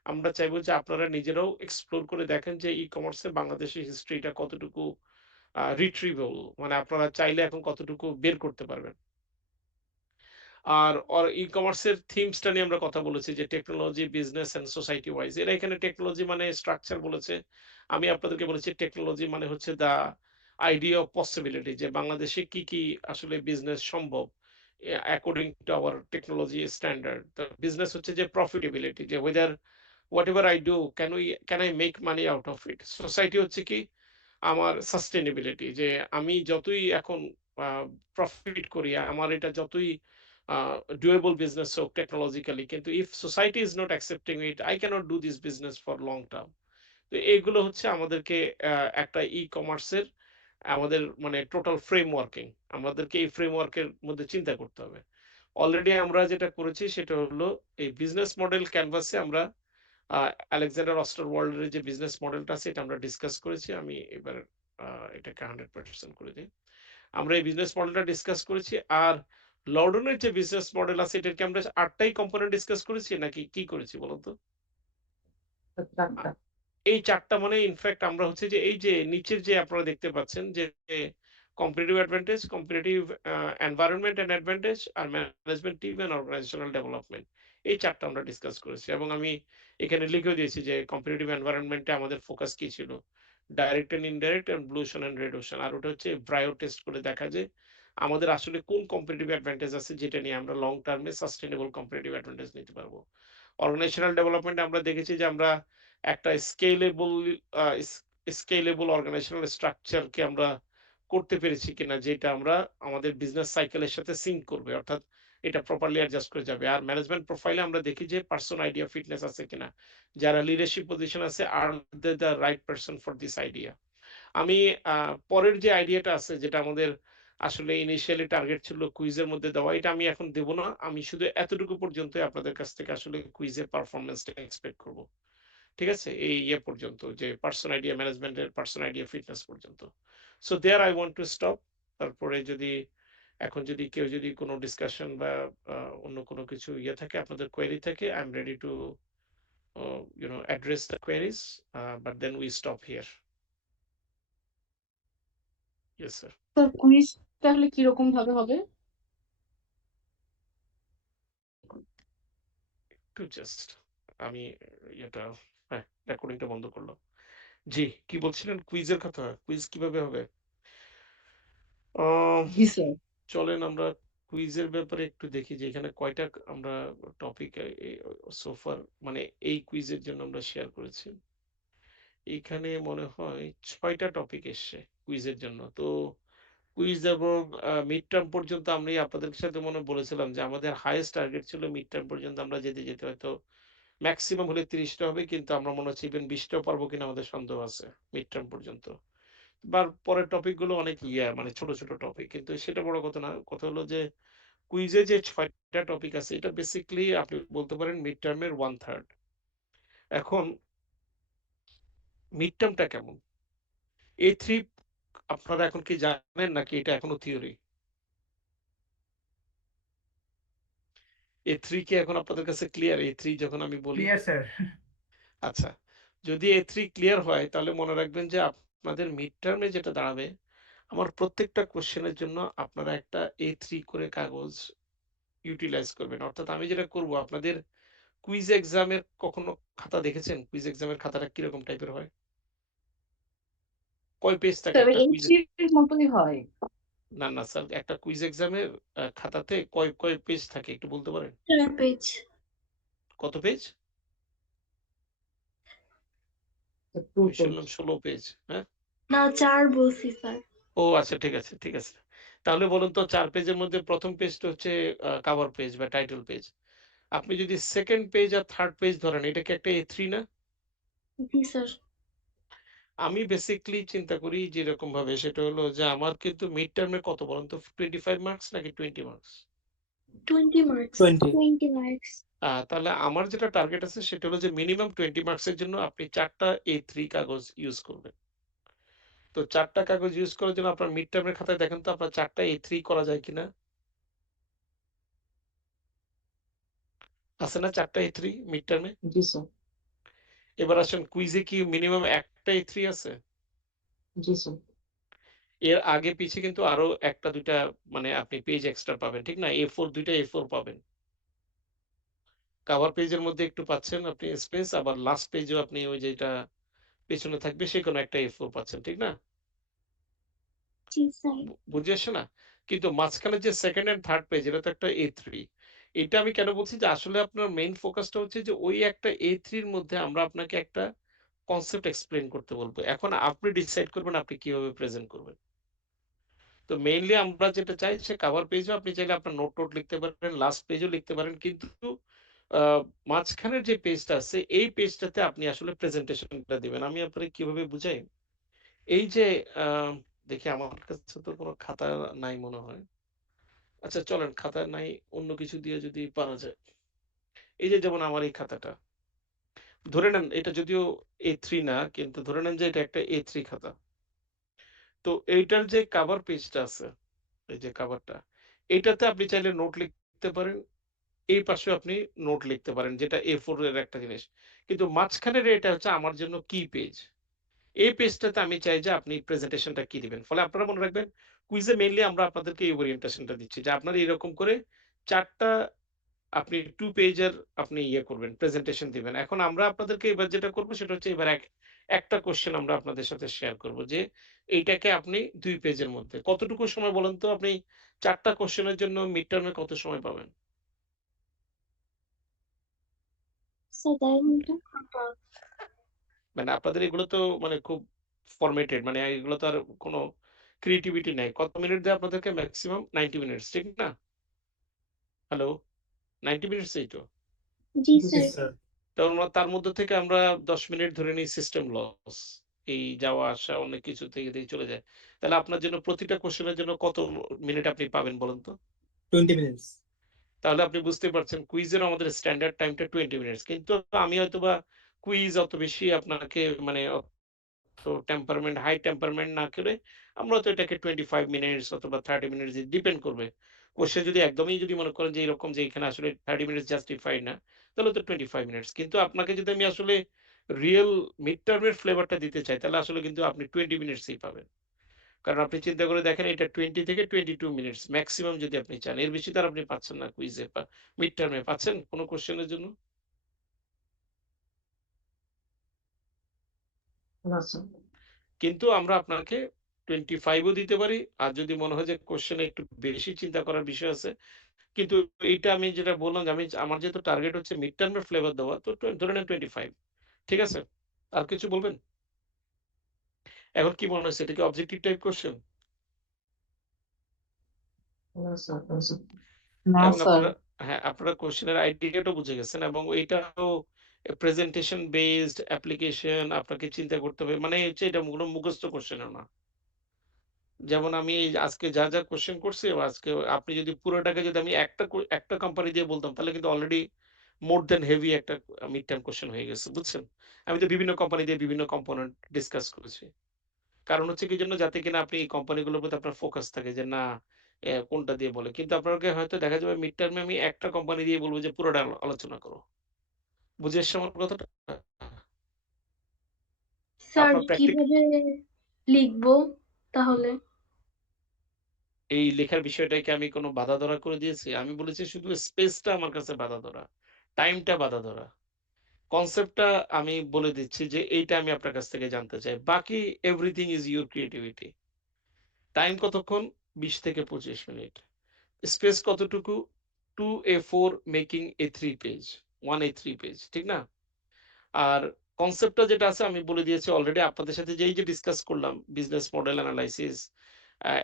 আমরা চাইবো যে আপনারা নিজেরাও এক্সপ্লোর করে দেখেন যে ই কমার্সে বাংলাদেশের হিস্ট্রিটা কতটুকু রিট্রিভেবল, মানে আপনারা চাইলে এখন কতটুকু বের করতে পারবেন। আর ই কমার্সের থিমসটা নিয়ে আমরা কথা বলেছি যে technology, business and society wise. এরা এখানে টেকনোলজি মানে স্ট্রাকচার বলেছে, আমি আপনাদেরকে বলেছি টেকনোলজি মানে হচ্ছে দা আইডিয়া অফ পসিবিলিটি, যে বাংলাদেশে কি কি আসলে বিজনেস সম্ভব according to our technology standard. Business হচ্ছে যে প্রফিটেবিলিটি, যে weather what ever I do can I make money out of it. Society হচ্ছে কি আমার সাস্টেনেবিলিটি, যে আমি যতই এখন প্রফিট করি, আমার এটা যতই ডুয়েবল বিজনেস হোক টেকনোলজিক্যালি, কিন্তু if society is not accepting it, I cannot do this business for long term. তো এইগুলো হচ্ছে আমাদেরকে একটা ই কমার্সের আমাদের মানে টোটাল ফ্রেমওয়ার্কিং, আমাদেরকে এই ফ্রেমওয়ার্কের মধ্যে চিন্তা করতে হবে। অলরেডি আমরা যেটা করেছি সেটা হলো এই বিজনেস মডেল ক্যানভাসে আমরা আলেকজান্ডার অস্টারওয়াল্ডের যে বিজনেস মডেলটা আছে এটা আমরা ডিসকাস করেছি। আমি এবার এটাকে 100% করে দিই। আমরা এই বিজনেস মডেলটা ডিসকাস করেছি। আর লর্ডনের যে বিজনেস মডেল আছে এটাকে আমরা 8টাই কম্পোনেন্ট ডিসকাস করেছি নাকি কি করেছি বলুন তো? চারটা। এই 4টা মানে ইনফ্যাক্ট আমরা হচ্ছে যে এই যে নিচের যে আপনারা দেখতে পাচ্ছেন যে competitive advantage, competitive environment and advantage, আর management team and organisational development, এই 4টা আমরা ডিসকাস করেছি। এবং আমি এখানে লিখেও দিয়েছি যে কম্পিটিটিভ এনভায়রনমেন্টে আমাদের ফোকাস কি ছিল, direct and indirect and blue ocean and red ocean. আর ওটা হচ্ছে ব্রায়ো টেস্ট করে দেখা যে আমাদের আসলে কোন কম্পিটিটিভ অ্যাডভান্টেজ আছে যেটা নিয়ে আমরা লং টার্মে সাস্টেনেবল কম্পিটিটিভ অ্যাডভান্টেজ নিতে পারবো। অর্গানাইজেশনাল ডেভেলপমেন্ট আমরা দেখেছি যে আমরা একটা স্কেলেবল অর্গানাইজেশনাল স্ট্রাকচারকে আমরা করতে পেরেছি কিনা, যেটা আমরা আমাদের বিজনেস সাইকেলের সাথে সিঙ্ক করবে, অর্থাৎ এটা প্রপারলি অ্যাডজাস্ট করে যাবে। আর ম্যানেজমেন্ট প্রোফাইলে আমরা দেখি যে পার্সন আইডিয়া ফিটনেস আছে কিনা, যারা লিডারশিপ পজিশন আছে are the right person for this idea. আমি পরের যে আইডিয়াটা আছে যেটা আমাদের আসলে ইনিশিয়ালি টার্গেট ছিল কুইজের মধ্যে দেওয়া, এটা আমি এখন দেব না, আমি শুধু এতটুকু পর্যন্ত আপনাদের কাছ থেকে আসলে কুইজের পারফরমেন্সটা এক্সপেক্ট করব। ঠিক আছে, এই ইয়ে পর্যন্ত যে পার্সন আইডিয়া ম্যানেজমেন্টের পার্সন আইডিয়া ফিটনেস পর্যন্ত। So there I want to stop. তারপরে যদি এখন যদি কেউ যদি কোনো ডিসকাশন বা অন্য কোনো কিছু ইয়ে থাকে, আপনাদের কোয়েরি থাকে, I am ready to address the queries, but then we stop here. Yes sir. Sir quiz তাহলে কিরকম ভাবে হবে? একটু জাস্ট আমি এটা, হ্যাঁ, রেকর্ডিংটা বন্ধ করলাম। জি, কি বলছিলেন কুইজের কথা? কুইজ কিভাবে হবে? জি স্যার। চলেন আমরা কুইজের ব্যাপারে একটু দেখি যে এখানে কয়টা আমরা টপিক সোফার মানে এই কুইজের জন্য আমরা শেয়ার করেছি। এখানে মনে হয় 6টা টপিক এসছে কুইজের জন্য। তো কুইজ এবং মিড টার্ম পর্যন্ত আমি আপনাদের সাথে মনে বলেছিলাম যে আমাদের হাইয়েস্ট টার্গেট ছিল মিড টার্ম পর্যন্ত আমরা যেতে যেতে, হয়তো ম্যাক্সিমাম হলে 30টা হবে, কিন্তু আমরা মনে হচ্ছে ইভেন 20টাও পারবো কিনা আমাদের সন্দেহ আছে মিড টার্ম পর্যন্ত। বা পরের টপিক গুলো অনেক মানে ছোট ছোট টপিক, কিন্তু সেটা বড় কথা না। কথা হলো যে কুইজে যে 6টা টপিক আছে এটা বেসিক্যালি আপনি বলতে পারেন মিড টার্মের 1/3। এখন মিড টার্মটা কেমন, A3 আপনারা এখন কি জানেন নাকি এটা এখনো থিওরি? A3 কি এখন আপনাদের কাছে ক্লিয়ার? A3 যখন আমি বলি, ক্লিয়ার স্যার। আচ্ছা, যদি A3 ক্লিয়ার হয় তাহলে মনে রাখবেন যে আপনাদের মিড টার্মে যেটা দাঁড়াবে, আমার প্রত্যেকটা কোশ্চেনের জন্য আপনারা একটা A3 করে কাগজ ইউটিলাইজ করবেন। অর্থাৎ আমি যেটা করব, আপনাদের কুইজ এক্সামের কখনো খাতা দেখেছেন? কুইজ এক্সামের খাতাটা কিরকম টাইপের হয়? কয় পেজ থাকে স্যার একটা কুইজ? এইচএর মতনই হয়। না না স্যার, একটা কুইজ এক্সামের খাতাতে কয় কয় পেজ থাকে একটু বলতে পারেন? 4 পেজ। কত পেজ? 2 আমি পেজ। শুনলাম 16 পেজ। হ্যাঁ, না 4 বলছি স্যার। ও আচ্ছা, ঠিক আছে ঠিক আছে। তাহলে বলুন তো 4 পেজের মধ্যে প্রথম পেজটা হচ্ছে কভার পেজ বা টাইটেল পেজ। আপনি যদি সেকেন্ড পেজ আর থার্ড পেজ ধরেন, এটা কি একটা A3 না? জি স্যার। আমি বেসিক্যালি চিন্তা করি যেরকম ভাবে, সেটা হলো যে আমার কিন্তু মিড টার্মে কত বলেন তো, 25 মার্কস নাকি 20 মার্কস? 20 মার্কস। 20 20 মার্কস। তাহলে আমার যেটা টার্গেট আছে সেটা হলো যে মিনিমাম 20 মার্কসের জন্য আপনি 4টা A3 কাগজ ইউজ করবেন। তো 4টা কাগজ ইউজ করার জন্য আপনার মিড টার্মের খাতায় দেখেন তো আপনার 4টা A3 করা যায় কিনা? আছে না 4টা A3 মিড টার্মে? জি স্যার, এবার আসেন কুইজে কি মিনিমাম একটা A3 আছে? জি স্যার, এর আগে পিছে কিন্তু আরো 1টা 2টা মানে আপনি পেজ এক্সট্রা পাবেন, ঠিক না? A4 2টা A4 পাবেন। কভার পেজের মধ্যে একটু পাচ্ছেন আপনি স্পেস, আবার লাস্ট পেজেও আপনি ওই যেটা পেছনে থাকবে সেখানে একটা A4 পাচ্ছেন, ঠিক না? জি স্যার। বুঝে আসছে না? কিন্তু মাঝখানে যে সেকেন্ড এন্ড থার্ড পেজ এটা তো একটা A3। এটা আমি কেন বলছি যে আসলে আপনার মেইন ফোকাসটা হচ্ছে যে ওই একটা A3 এর মধ্যে আমরা আপনাকে একটা কনসেপ্ট এক্সপ্লেইন করতে বলবো। এখন আপনি ডিসাইড করবেন আপনি কিভাবে প্রেজেন্ট করবেন। তো মেইনলি আমরা যেটা চাই সে কভার পেজেও আপনি চাইলে আপনার নোট লিখতে পারেন, লাস্ট পেজেও লিখতে পারেন। কিন্তু আ মাঝখানের যে পেজটা আছে এই পেজটাতে আপনি আসলে প্রেজেন্টেশনটা দিবেন। আমি আপনারে কিভাবে বুঝাই? এই যে আ দেখি আমার কাছে তো কোনো খাতা নাই মনে হয়। আচ্ছা চলেন খাতা নাই, অন্য কিছু দিয়ে যদি পারা যায়। এই যে যেমন আমার এই খাতাটা। ধরে নেন এটা যদিও A3 না কিন্তু ধরে নেন যে এটা একটা A3 খাতা। তো এইটার যে কভার পেজটা আছে, এই যে কভারটা, এইটাতে আপনি চাইলে নোট লিখতে পারেন। এই পাশেও আপনি নোট লিখতে পারেন যেটা A4 এর একটা জিনিস। কিন্তু মাঝখানের এটা হচ্ছে আমার জন্য কি পেজ। এই পেজটাতে আমি চাই যে আপনি প্রেজেন্টেশনটা কি দিবেন। ফলে আপনারা মনে রাখবেন কুইজে মেইনলি আমরা আপনাদেরকে এই ওরিয়েন্টেশনটা দিচ্ছি যে আপনারা এরকম করে 4টা আপনি 2 পেজের আপনি ইয়ে করবেন, প্রেজেন্টেশন দিবেন। এখন আমরা আপনাদেরকে এবার যেটা করব সেটা হচ্ছে এবার একটা কোয়েশ্চেন আমরা আপনাদের সাথে শেয়ার করব যে এইটাকে আপনি 2 পেজের মধ্যে কতটুকু সময় বলেন তো আপনি 4টা কোয়েশ্চেনের জন্য মিড টার্মে কত সময় পাবেন? স্যার 1.5 ঘন্টা। মানে আপনাদের এগুলো তো মানে খুব ফরমেটেড মানে এগুলো তো আর কোনো ক্রিয়েটিভিটি নাই। কত মিনিট দেয় আপনাদেরকে মেক্সিমাম? 90 মিনিটস ঠিক না? হ্যালো? 90 মিনিটসই তো? জি জি স্যার। স্যার। তার মধ্য থেকে আমরা 10 মিনিট ধরে নিই সিস্টেম লস। এই যাওয়া আসা অনেক কিছু থেকে দিয়ে চলে যায়। তাহলে আপনার জন্য প্রতিটা কোয়েশ্চেনের জন্য কত মিনিট আপনি পাবেন বলুন তো? 20 minutes. তাহলে আপনি বুঝতে পারছেন কুইজের আমাদের স্ট্যান্ডার্ড টাইমটা 20 মিনিটস। কিন্তু আমি হয়তোবা কুইজ অত বেশি আপনাকে মানে তো হাই টেম্পারমেন্ট না করে আমরা তো এটাকে 25 মিনিটস অথবা 30 মিনিটস ডিপেন্ড করবে। কোশ্চেন যদি একদমই যদি মনে করেন যে এরকম যে এখানে আসলে 30 মিনিটস জাস্টিফাই না, তাহলে তো 25 মিনিটস। কিন্তু আপনাকে যদি আমি আসলে রিয়েল মিড টার্মের ফ্লেভারটা দিতে চাই, তাহলে আসলে কিন্তু আপনি 20 মিনিটসই পাবেন। কারণ আপনি চিন্তা করে দেখেন এটা 20 থেকে 22 মিনিটস মেক্সিমাম যদি আপনি চান। এর বেশি তো আর আপনি পাচ্ছেন না কুইজে বা মিড টার্মে পাচ্ছেন কোন কোশ্চেনের জন্য? না স্যার, কিন্তু আমরা আপনাকে 25 ও দিতে পারি। আর যদি মনে হয় যে কোশ্চেনে একটু বেশি চিন্তা করার বিষয় আছে। কিন্তু এইটা আমি যেটা বললাম যে আমার যেহেতু টার্গেট হচ্ছে মিড টার্মের ফ্লেভার দেওয়া তো ধরে নেন 25 ঠিক আছে? আর কিছু বলবেন? এখন কি মনে হচ্ছে এটা কি অবজেক্টিভ টাইপ কোশ্চেন? না স্যার, না স্যার। না এবং স্যার। হ্যাঁ, আপনারা কোশ্চেনের আইডিয়াটা বুঝে গেছেন এবং এইটাও প্রেজেন্টেশন বেসড অ্যাপ্লিকেশন আপনাকে চিন্তা করতে হবে। মানে হচ্ছে এটা কোনো মুখস্থ কোশ্চেনও না। যেমন আমি এই আজকে যা কোয়েশ্চেন করছি আজকে আপনি যদি পুরোটাকে যদি আমি একটা কোম্পানি দিয়ে বলতাম তাহলে কিন্তু অলরেডি মোর দ্যান হেভি একটা মিড টার্ম কোয়েশ্চেন হয়ে গেছে। বুঝছেন? আমি তো বিভিন্ন কোম্পানি দিয়ে বিভিন্ন কম্পোনেন্ট ডিসকাস করেছি। কারণ হচ্ছে কি জন্য যাতে কিনা আপনি এই কোম্পানিগুলোর প্রতি আপনার ফোকাস থাকে যে না কোনটা দিয়ে বলে। কিন্তু আপনাকে হয়তো দেখা যাবে মিড টার্মে আমি একটা কোম্পানি দিয়ে বলব যে পুরোটা আলোচনা করো। বুঝে এসছে আমার কথাটা? স্যার আপনার প্র্যাকটিক কিভাবে লিখবো তাহলে? এই লেখার বিষয়টাকে আমি কোনো বাধা ধরা করে দিয়েছি? আমি বলেছি শুধু স্পেসটা আমার কাছে বাধা ধরা। টাইমটা বাধা ধরা। কনসেপ্টটা আমি বলে দিচ্ছি যে এইটা আমি আপনার কাছ থেকে জানতে চাই। বাকি everything is your creativity. Time কতক্ষণ? ২০ থেকে ২৫ মিনিট। স্পেস কতটুকু? 2 A4 making A3 page. 1 A3 page. ঠিক না? আর কনসেপ্টটা যেটা আছে আমি বলে দিয়েছি অলরেডি আপনাদের সাথে যে এই যে ডিসকাস করলাম বিজনেস মডেল এনালাইসিস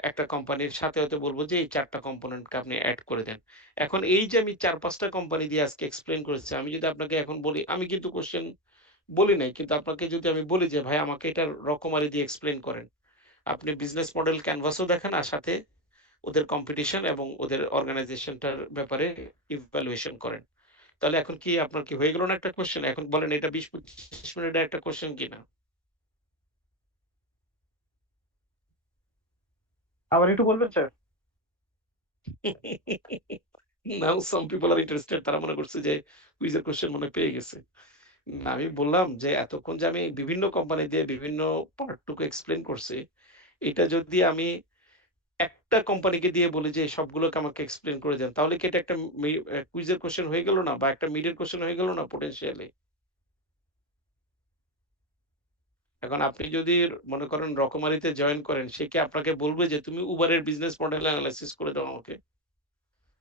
একটা কোম্পানির সাথে হয়তো বলব যে এই 4টা কম্পোনেন্টকে আপনি এড করে দেন। এখন এই যে আমি ৪-৫টা কোম্পানি দিয়ে আজকে এক্সপ্লেইন করেছি, আমি যদি আপনাকে এখন বলি আমি কিন্তু কোয়েশ্চেন বলি নাই। কিন্তু আপনাকে যদি আমি বলি যে ভাই আমাকে এটার রকমারি দিয়ে এক্সপ্লেইন করেন। আপনি বিজনেস মডেল ক্যানভাসও দেখান আর সাথে ওদের কম্পিটিশন এবং ওদের অর্গানাইজেশনটার ব্যাপারে ইভ্যালুয়েশন করেন। তাহলে এখন কি আপনার কি হয়ে গেল না একটা কোয়েশ্চেন? এখন বলেন এটা ২০-২৫ মিনিটের একটা কোয়েশ্চেন কিনা? আবার একটু বলবেন sir? Now some people are interested, তারা মনে করছে যে কুইজের কোশ্চেন মনে হয় পেয়ে গেছে। না, আমি বললাম যে এতক্ষণ যে আমি বিভিন্ন কোম্পানি দিয়ে বিভিন্ন পার্টটুকু এক্সপ্লেন করছি, এটা যদি আমি একটা কোম্পানিকে দিয়ে বলি যে সবগুলোকে আমাকে এক্সপ্লেন করে দেন, তাহলে কি এটা একটা কুইজের কোশ্চেন হয়ে গেল না, বা একটা মিডের কোশ্চেন হয়ে গেল না পোটেনশিয়ালি? এখন আপনি যদি মনে করেন রকমারিতে জয়েন করেন, সে কি আপনাকে বলবে যে তুমি উবারের বিজনেস মডেল অ্যানালাইসিস করে দাও আমাকে?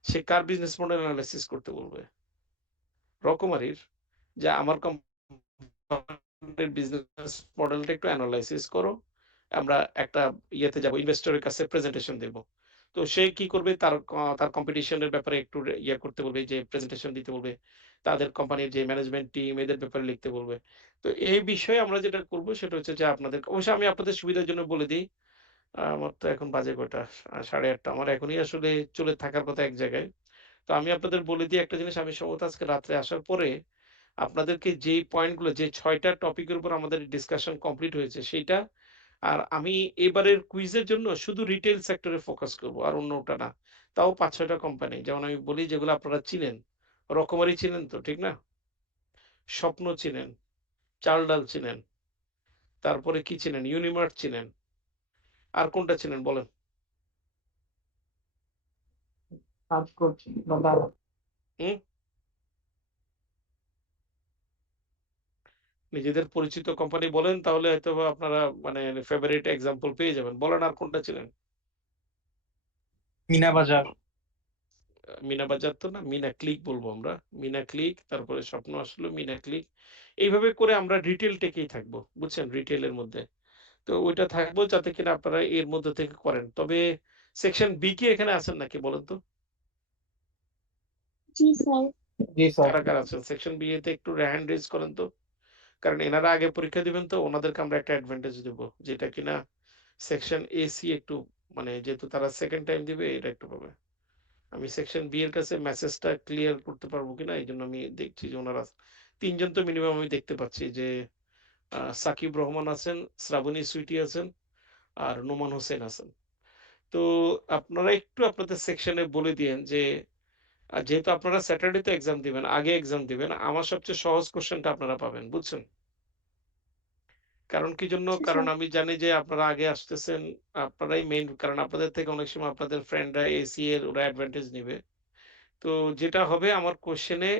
সে কার বিজনেস মডেল অ্যানালাইসিস করতে বলবে? রকমারির, যে আমার কোম্পানির বিজনেস মডেলটা একটু অ্যানালাইসিস করো, আমরা একটা ইয়েতে যাব, ইনভেস্টরের কাছে প্রেজেন্টেশন দেব। তো সে কি করবে, তার কম্পিটিশনের ব্যাপারে একটু ইয়ে করতে বলবে, যে প্রেজেন্টেশন দিতে বলবে, তাদের কোম্পানির যে ম্যানেজমেন্ট টিম এদের ব্যাপারে লিখতে বলবে। তো এই বিষয়ে আমরা যেটা করব সেটা হচ্ছে যে আপনাদের, অবশ্যই আমি আপনাদের সুবিধার জন্য বলে দিই, আমার তো এখন বাজে কয়টা, 8:30, আমার এখনই আসলে চলে থাকার কথা এক জায়গায়। তো আমি আপনাদের বলে দিই একটা জিনিস, আমি সম্ভবত আজকে রাত্রে আসার পরে আপনাদেরকে যেই পয়েন্টগুলো, যে ৬টা টপিকের উপর আমাদের ডিসকাশন কমপ্লিট হয়েছে সেইটা, আর আমি এবারের কুইজের জন্য শুধু রিটেইল সেক্টরে ফোকাস করব, আর অন্যটা না। তাও ৫-৬টা কোম্পানি, যেমন আমি বলি যেগুলো আপনারা চিনেন। রকমারি চিনেন তো, ঠিক না? স্বপ্ন চিনেন, চাল ডাল চিনেন, তারপরে কি চিনেন, ইউনিমার্ট চিনেন, আর কোনটা চিনেন বলেন? কাজ করছি বা দাদা। হুম? নিজেদের পরিচিত কোম্পানি বলেন, তাহলে হয়তো আপনারা মানে ফেভারিট এক্সাম্পল পেয়ে যাবেন। বলেন আর কোনটা ছিলেন? মিনা বাজার। মিনা বাজার তো না, মিনা ক্লিক বলবো আমরা। মিনা ক্লিক, তারপরে স্বপ্ন আসলো, মিনা ক্লিক। এইভাবে করে আমরা রিটেল টেকেই থাকবো, বুঝছেন, রিটেলের মধ্যে। তো ওইটা থাকবো যাতে কিনা আপনারা এর মধ্যে থেকে করেন। তবে সেকশন বি কি এখানে আছেন নাকি বলেন তো? জি স্যার। জি স্যার। কারা কারা আছেন সেকশন বি তে, একটু হ্যান্ড রেজ করেন তো। কারণ এনারা আগে পরীক্ষা দিবেন, তো ওনাদেরকে আমরা একটা অ্যাডভান্টেজ দেবো, যেটা কিনা সেকশন এ সি একটু, মানে যেহেতু তারা সেকেন্ড টাইম দিবে, এটা একটু পাবে। আমি সেকশন বি এর কাছে মেসেজটা ক্লিয়ার করতে পারবো কিনা, এই জন্য আমি দেখছি যে ওনারা ৩ জন তো মিনিমাম আমি দেখতে পাচ্ছি, যে সাকিব রহমান আছেন, শ্রাবণী সুইটি আছেন, আর নোমান হোসেন আছেন। তো আপনারা একটু আপনাদের সেকশনে বলে দিয়েন যে যেহেতু আপনারা স্যাটারডে তে এক্সাম দিবেন, আগে এক্সাম দিবেন, আমার সবচেয়ে সহজ কোশ্চেনটা আপনারা পাবেন, বুঝছেন? কারণ কি জন্য? আচ্ছা কারণ স্যার। আমি জানি যে আপনারা আগে আসতেছেন, আপনারাই মেইন, কারণ আপনাদের থেকে অনেক সময় আপনাদের ফ্রেন্ডরা এসি এর ওরা অ্যাডভান্টেজ নিবে। তো যেটা হবে আমার কোশ্চেনে,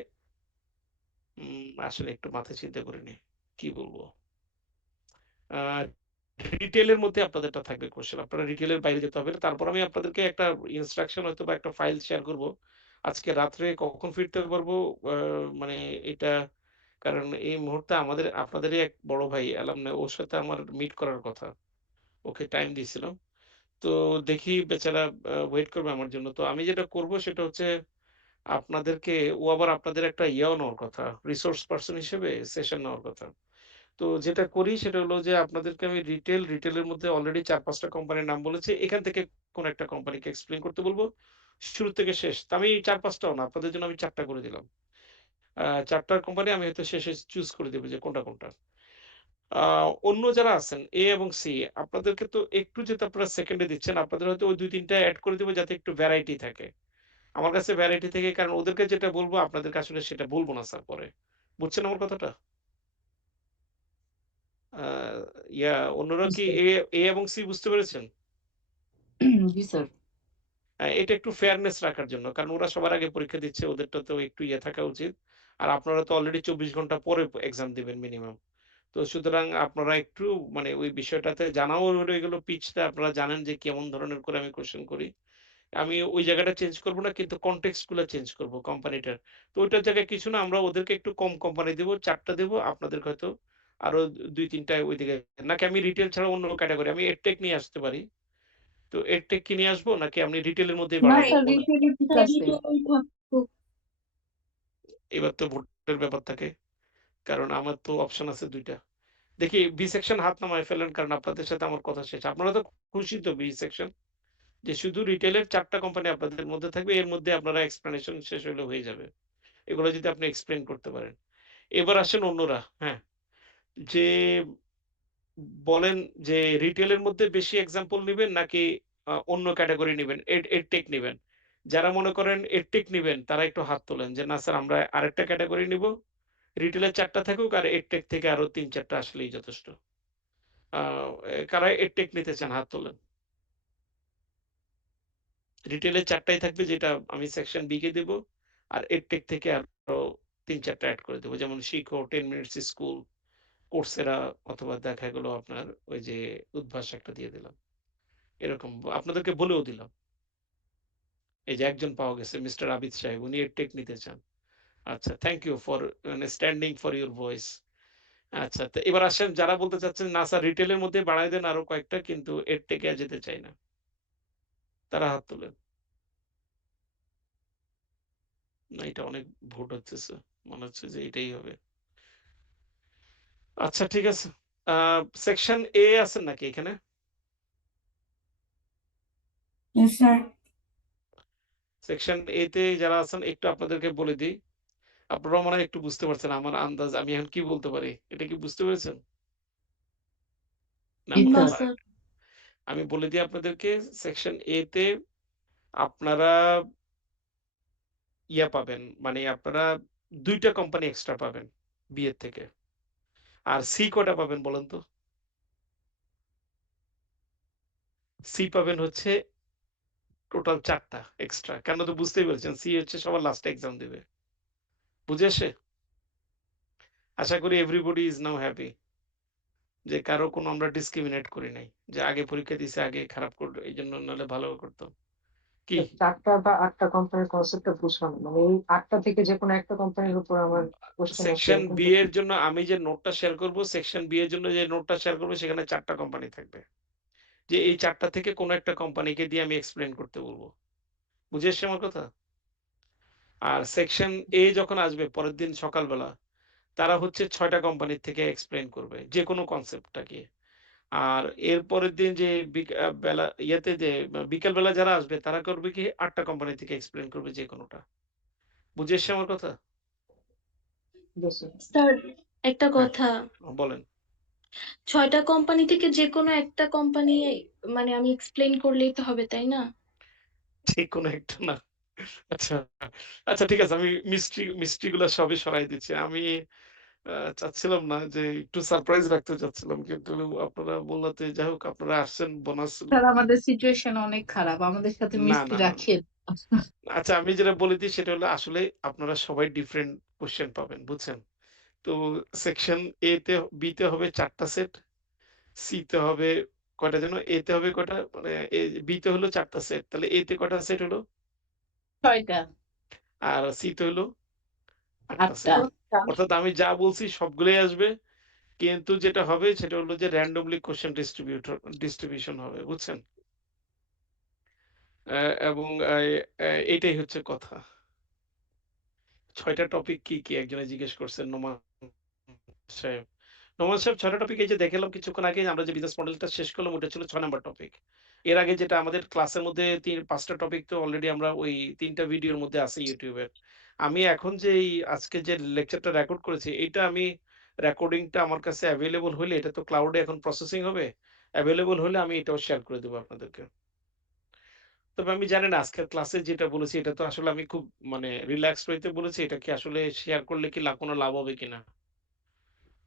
আসলে একটু মাথায় চিন্তা করে নিই কি বলবো। আহ রিটেলের মধ্যে আপনাদেরটা থাকবে কোশ্চেন, আপনারা রিটেলের বাইরে যেতে হবে না। তারপর আমি আপনাদেরকে একটা ইনস্ট্রাকশন হয়তো বা একটা ফাইল শেয়ার করব আজকে রাত্রে, কখন ফিরতে পারবো মানে এটা, কারণ এই মুহূর্তে আমাদের আপনাদেরই এক বড় ভাই অ্যালামনাই, ওর সাথে আমার মিট করার কথা, ওকে টাইম দিয়েছিলাম। তো দেখি বেচারা ওয়েট করবে আমার জন্য। তো আমি যেটা করব সেটা হচ্ছে আপনাদেরকে, ও আবার আপনাদের একটা ইয়াও নেওয়ার কথা, রিসোর্স পারসন হিসেবে সেশন নেওয়ার কথা। তো যেটা করি সেটা হলো যে আপনাদেরকে আমি রিটেলের মধ্যে অলরেডি ৪-৫টা কোম্পানির নাম বলেছি। এখান থেকে কোন একটা কোম্পানিকে এক্সপ্লেইন করতে বলবো শুরু থেকে শেষ। তো আমি ৪-৫টাও না, আপনাদের জন্য আমি ৪টা করে দিলাম। ৪টার কোম্পানি আমি হয়তো শেষে চুজ করে দেব যে কোনটা, কোনটা। অন্য যারা আছেন এ এবং সি, আপনাদেরকে তো একটু, যেহেতু আপনারা সেকেন্ডে দিচ্ছেন, আপনাদের হয়তো ওই ২-৩ টা এড করে দেব যাতে একটু ভ্যারাইটি থাকে। আমার কাছে ভ্যারাইটি থেকে, কারণ ওদেরকে যেটা বলবো আপনাদেরকে আসলে সেটা বলবো না স্যার পরে। বুঝছেন আমার কথাটা? আ অন্যরা কি এ এবং সি বুঝতে পেরেছেন? জি স্যার। এটা একটু ফেয়ারনেস রাখার জন্য। কারণ ওরা সবার আগে পরীক্ষা দিচ্ছে, ওদেরটাতেও একটু ইয়ে থাকা উচিত। আর আপনারা তো অলরেডি ২৪ ঘন্টা পরে এক্সাম দিবেন মিনিমাম। তো সুতরাং আপনারা একটু মানে ওই বিষয়টাতে জানাও রয়ে গেল, পিচটা আপনারা জানেন যে কেমন ধরনের করে আমি কোয়েশ্চেন করি। আমি ওই জায়গাটা চেঞ্জ করব না, কিন্তু কনটেক্সট গুলা চেঞ্জ করব কোম্পানিটার। তো ওইটার জায়গায় কিছু না, আমরা ওদেরকে একটু কম কোম্পানি দেব, ৪ টা দেব, আপনাদেরকে হয়তো আরো ২-৩ টা ওইদিকে, নাকি আমি রিটেল ছাড়া অন্য ক্যাটেগরি, আমি এডটেক নিয়ে আসতে পারি। তো এডটেক কি নিয়ে আসবো, নাকি আপনি রিটেলের মধ্যেই না বাড়াবো স্যার, কোনটা? রিটেলই ঠিক স্যার আছে। রিটেলেই থাকুক। এবার তো ভোটের ব্যাপার থাকে, কারণ আমার তো অপশন আছে ২ টা। দেখি বি সেকশন হাত নামায় ফেলেন, কারণ আপনাদের সাথে আমার কথা শেষ। আপনারা তো খুশি তো বি সেকশন, যে শুধু রিটেলের ৪ টা কোম্পানি আপনাদের মধ্যে থাকবে, এর মধ্যে আপনারা এক্সপ্লেনেশন শেষ হইলে হয়ে যাবে। এগুলো যদি আপনি এক্সপ্লেইন করতে পারেন। এবার আসেন অন্যরা, হ্যাঁ? যে বলেন যে রিটেলের মধ্যে বেশি এক্সাম্পল নিবেন নাকি অন্য ক্যাটাগরি নিবেন, এডটেক নিবেন। যারা মনে করেন এডটেক নিবেন তারা একটু হাত তোলেন যে না স্যার আমরা আরেকটা ক্যাটাগরি নিব। রিটেলের ৪ টা থাকুক আর এডটেক থেকে আরো ৩-৪ টা আসলেই যথেষ্ট। কারা এডটেক নিতে চান হাত তোলেন। রিটেলের ৪ টাই থাকবে যেটা আমি সেকশন বি কে দেব। আর এডটেক থেকে আরো ৩-৪ টা এড করে দেব। যেমন শিখো, 10 মিনিটস স্কুল, কোর্সেরা অথবা দেখা গেল আপনার ওই যে উদ্ভাস একটা দিয়ে দিলাম। এরকম আপনাদেরকে বলেও দিলাম। এই যে একজন পাওয়া গেছে মিস্টার আবিদ সাহেব, উনি এডটেক নিতে চান। আচ্ছা, thank you for standing for your voice. আচ্ছা, তো এবার আসেন যারা বলতে চাচ্ছেন না স্যার রিটেলের মধ্যে বাড়ায় দেন আরো কয়েকটা কিন্তু এডটেকে যেতে চাই না। তারা হাত তোলেন। না এটা অনেক ভোট হচ্ছে, মনে হচ্ছে যে এটাই হবে। আচ্ছা ঠিক আছে। সেকশন এ আছেন নাকি এখানে? Yes, sir. সেকশন এ তে যারা আছেন একটু আপনাদেরকে বলে দিই। আপনারা মনে হয় একটু বুঝতে পারছেন আমার আন্দাজ আমি এখন কি বলতে পারি। এটা কি বুঝতে পেরেছেন? না জি, মনে No, স্যার। হয়। sir. আমি বলে দিই আপনাদেরকে সেকশন এ তে আপনারা ইয়া পাবেন মানে আপনারা ২ টা কোম্পানি এক্সট্রা পাবেন বি এর থেকে। আর সি কয়টা পাবেন বলেন তো? সি পাবেন হচ্ছে টোটাল ৪ টা এক্সট্রা। কেন তো বুঝতেই পেরেছেন সি হচ্ছে সবার লাস্টে এক্সাম দিবে। বুঝে আসে? আশা করি এভরিবডি ইজ নাও হ্যাপি। যে কারো কোনো আমরা ডিসক্রিমিনেট করি নাই। যে আগে পরীক্ষা দিছে আগে খারাপ করলো এইজন্য নাহলে ভালো করতো। কি? ৪টা বা ৮টা কোম্পানির কনসেপ্টটা বুঝলাম না। মানে এই ৮টা থেকে যেকোনো একটা কোম্পানির উপর আমার কোয়েশ্চেন আসে সেকশন বি এরকমটা কি? এর জন্য আমি যে নোটটা শেয়ার করব, সেকশন বি এর জন্য যে নোটটা শেয়ার করব সেখানে ৪ টা কোম্পানি থাকবে। যে এই ৪ টা থেকে কোনো একটা কোম্পানিকে দিয়ে আমি এক্সপ্লেইন করতে বলব। বুঝে আসছে আমার কথা? আর সেকশন এ যখন আসবে পরের দিন সকালবেলা, তারা হচ্ছে ৬ টা কোম্পানির থেকে এক্সপ্লেইন করবে যেকোনো কনসেপ্টটাকে। আর এর পরের দিন যে বেলা ইয়েতে যে বিকেল বেলা যারা আসবে তারা করবে কি ৮ টা কোম্পানি থেকে এক্সপ্লেইন করবে যেকোনোটা। বুঝে আসছে আমার কথা? জি, স্যার। স্যার একটা হ্যাঁ, কথা, বলেন। ৬টা কোম্পানি থেকে যে কোনো একটা কোম্পানি মানে আমি এক্সপ্লেইন করলেই তো হবে, তাই না? যেকোনো একটা না। আচ্ছা, আচ্ছা ঠিক আছে। আমি মিস্ট্রি গুলা সবই সরাই দিচ্ছি। আমি চাচ্ছিলাম না যে একটু সারপ্রাইজ রাখতে চাচ্ছিলাম। কিন্তু আপনারা বললাতে যাই হোক আপনারা আসছেন বোনাস স্যার আমাদের সিচুয়েশন অনেক খারাপ। আমাদের সাথে না, মিস্ত্রি না, না, না। রাখিয়ে আচ্ছা আমি যেটা বলে দিই সেটা হলো আসলে আপনারা সবাই ডিফারেন্ট কোয়েশ্চেন পাবেন, বুঝছেন? তো সেকশন এ তে বি তে হবে ৪ টা সেট, সি তে হবে কয়টা যেন? এ তে হবে কয়টা? মানে বি তে হলো ৪ টা সেট। তাহলে এ তে কয়টা সেট হলো? ৬টা, আর সি তে হলো ৮ টা ৮টা। সেট। অর্থাৎ আমি যা বলছি সবগুলোই আসবে। কিন্তু যেটা হবে সেটা হলো যে randomly কোয়েশ্চেন ডিস্ট্রিবিউশন হবে, বুঝছেন? এবং এইটাই হচ্ছে কথা। ৬ টা টপিক কি একজনে জিজ্ঞেস করছেন নোমান সাহেব। নোমান সাহেব ৬ টা টপিক এই যে দেখালাম কিছুক্ষণ আগে আমরা যে বিজনেস মডেলটা শেষ করলাম ওটা ছিল ৬ নাম্বার টপিক। এর আগে যেটা আমাদের ক্লাসের মধ্যে ৫ টা টপিক তো অলরেডি আমরা ওই ৩ টা ভিডিওর মধ্যে আছে YouTube এর। আমি এখন যে এই আজকে যে লেকচারটা রেকর্ড করেছি এটা আমি রেকর্ডিংটা আমার কাছে এভেইলেবল হইলে এটা তো ক্লাউডে এখন প্রসেসিং হবে। এভেইলেবল হলে আমি এটাও শেয়ার করে দেব আপনাদেরকে। তবে আমি জানি না আজকের ক্লাসে যেটা বলেছি এটা তো আসলে আমি খুব মানে রিল্যাক্সড হইতে বলেছি। এটা কি আসলে শেয়ার করলে কি কোনো লাভ হবে কিনা?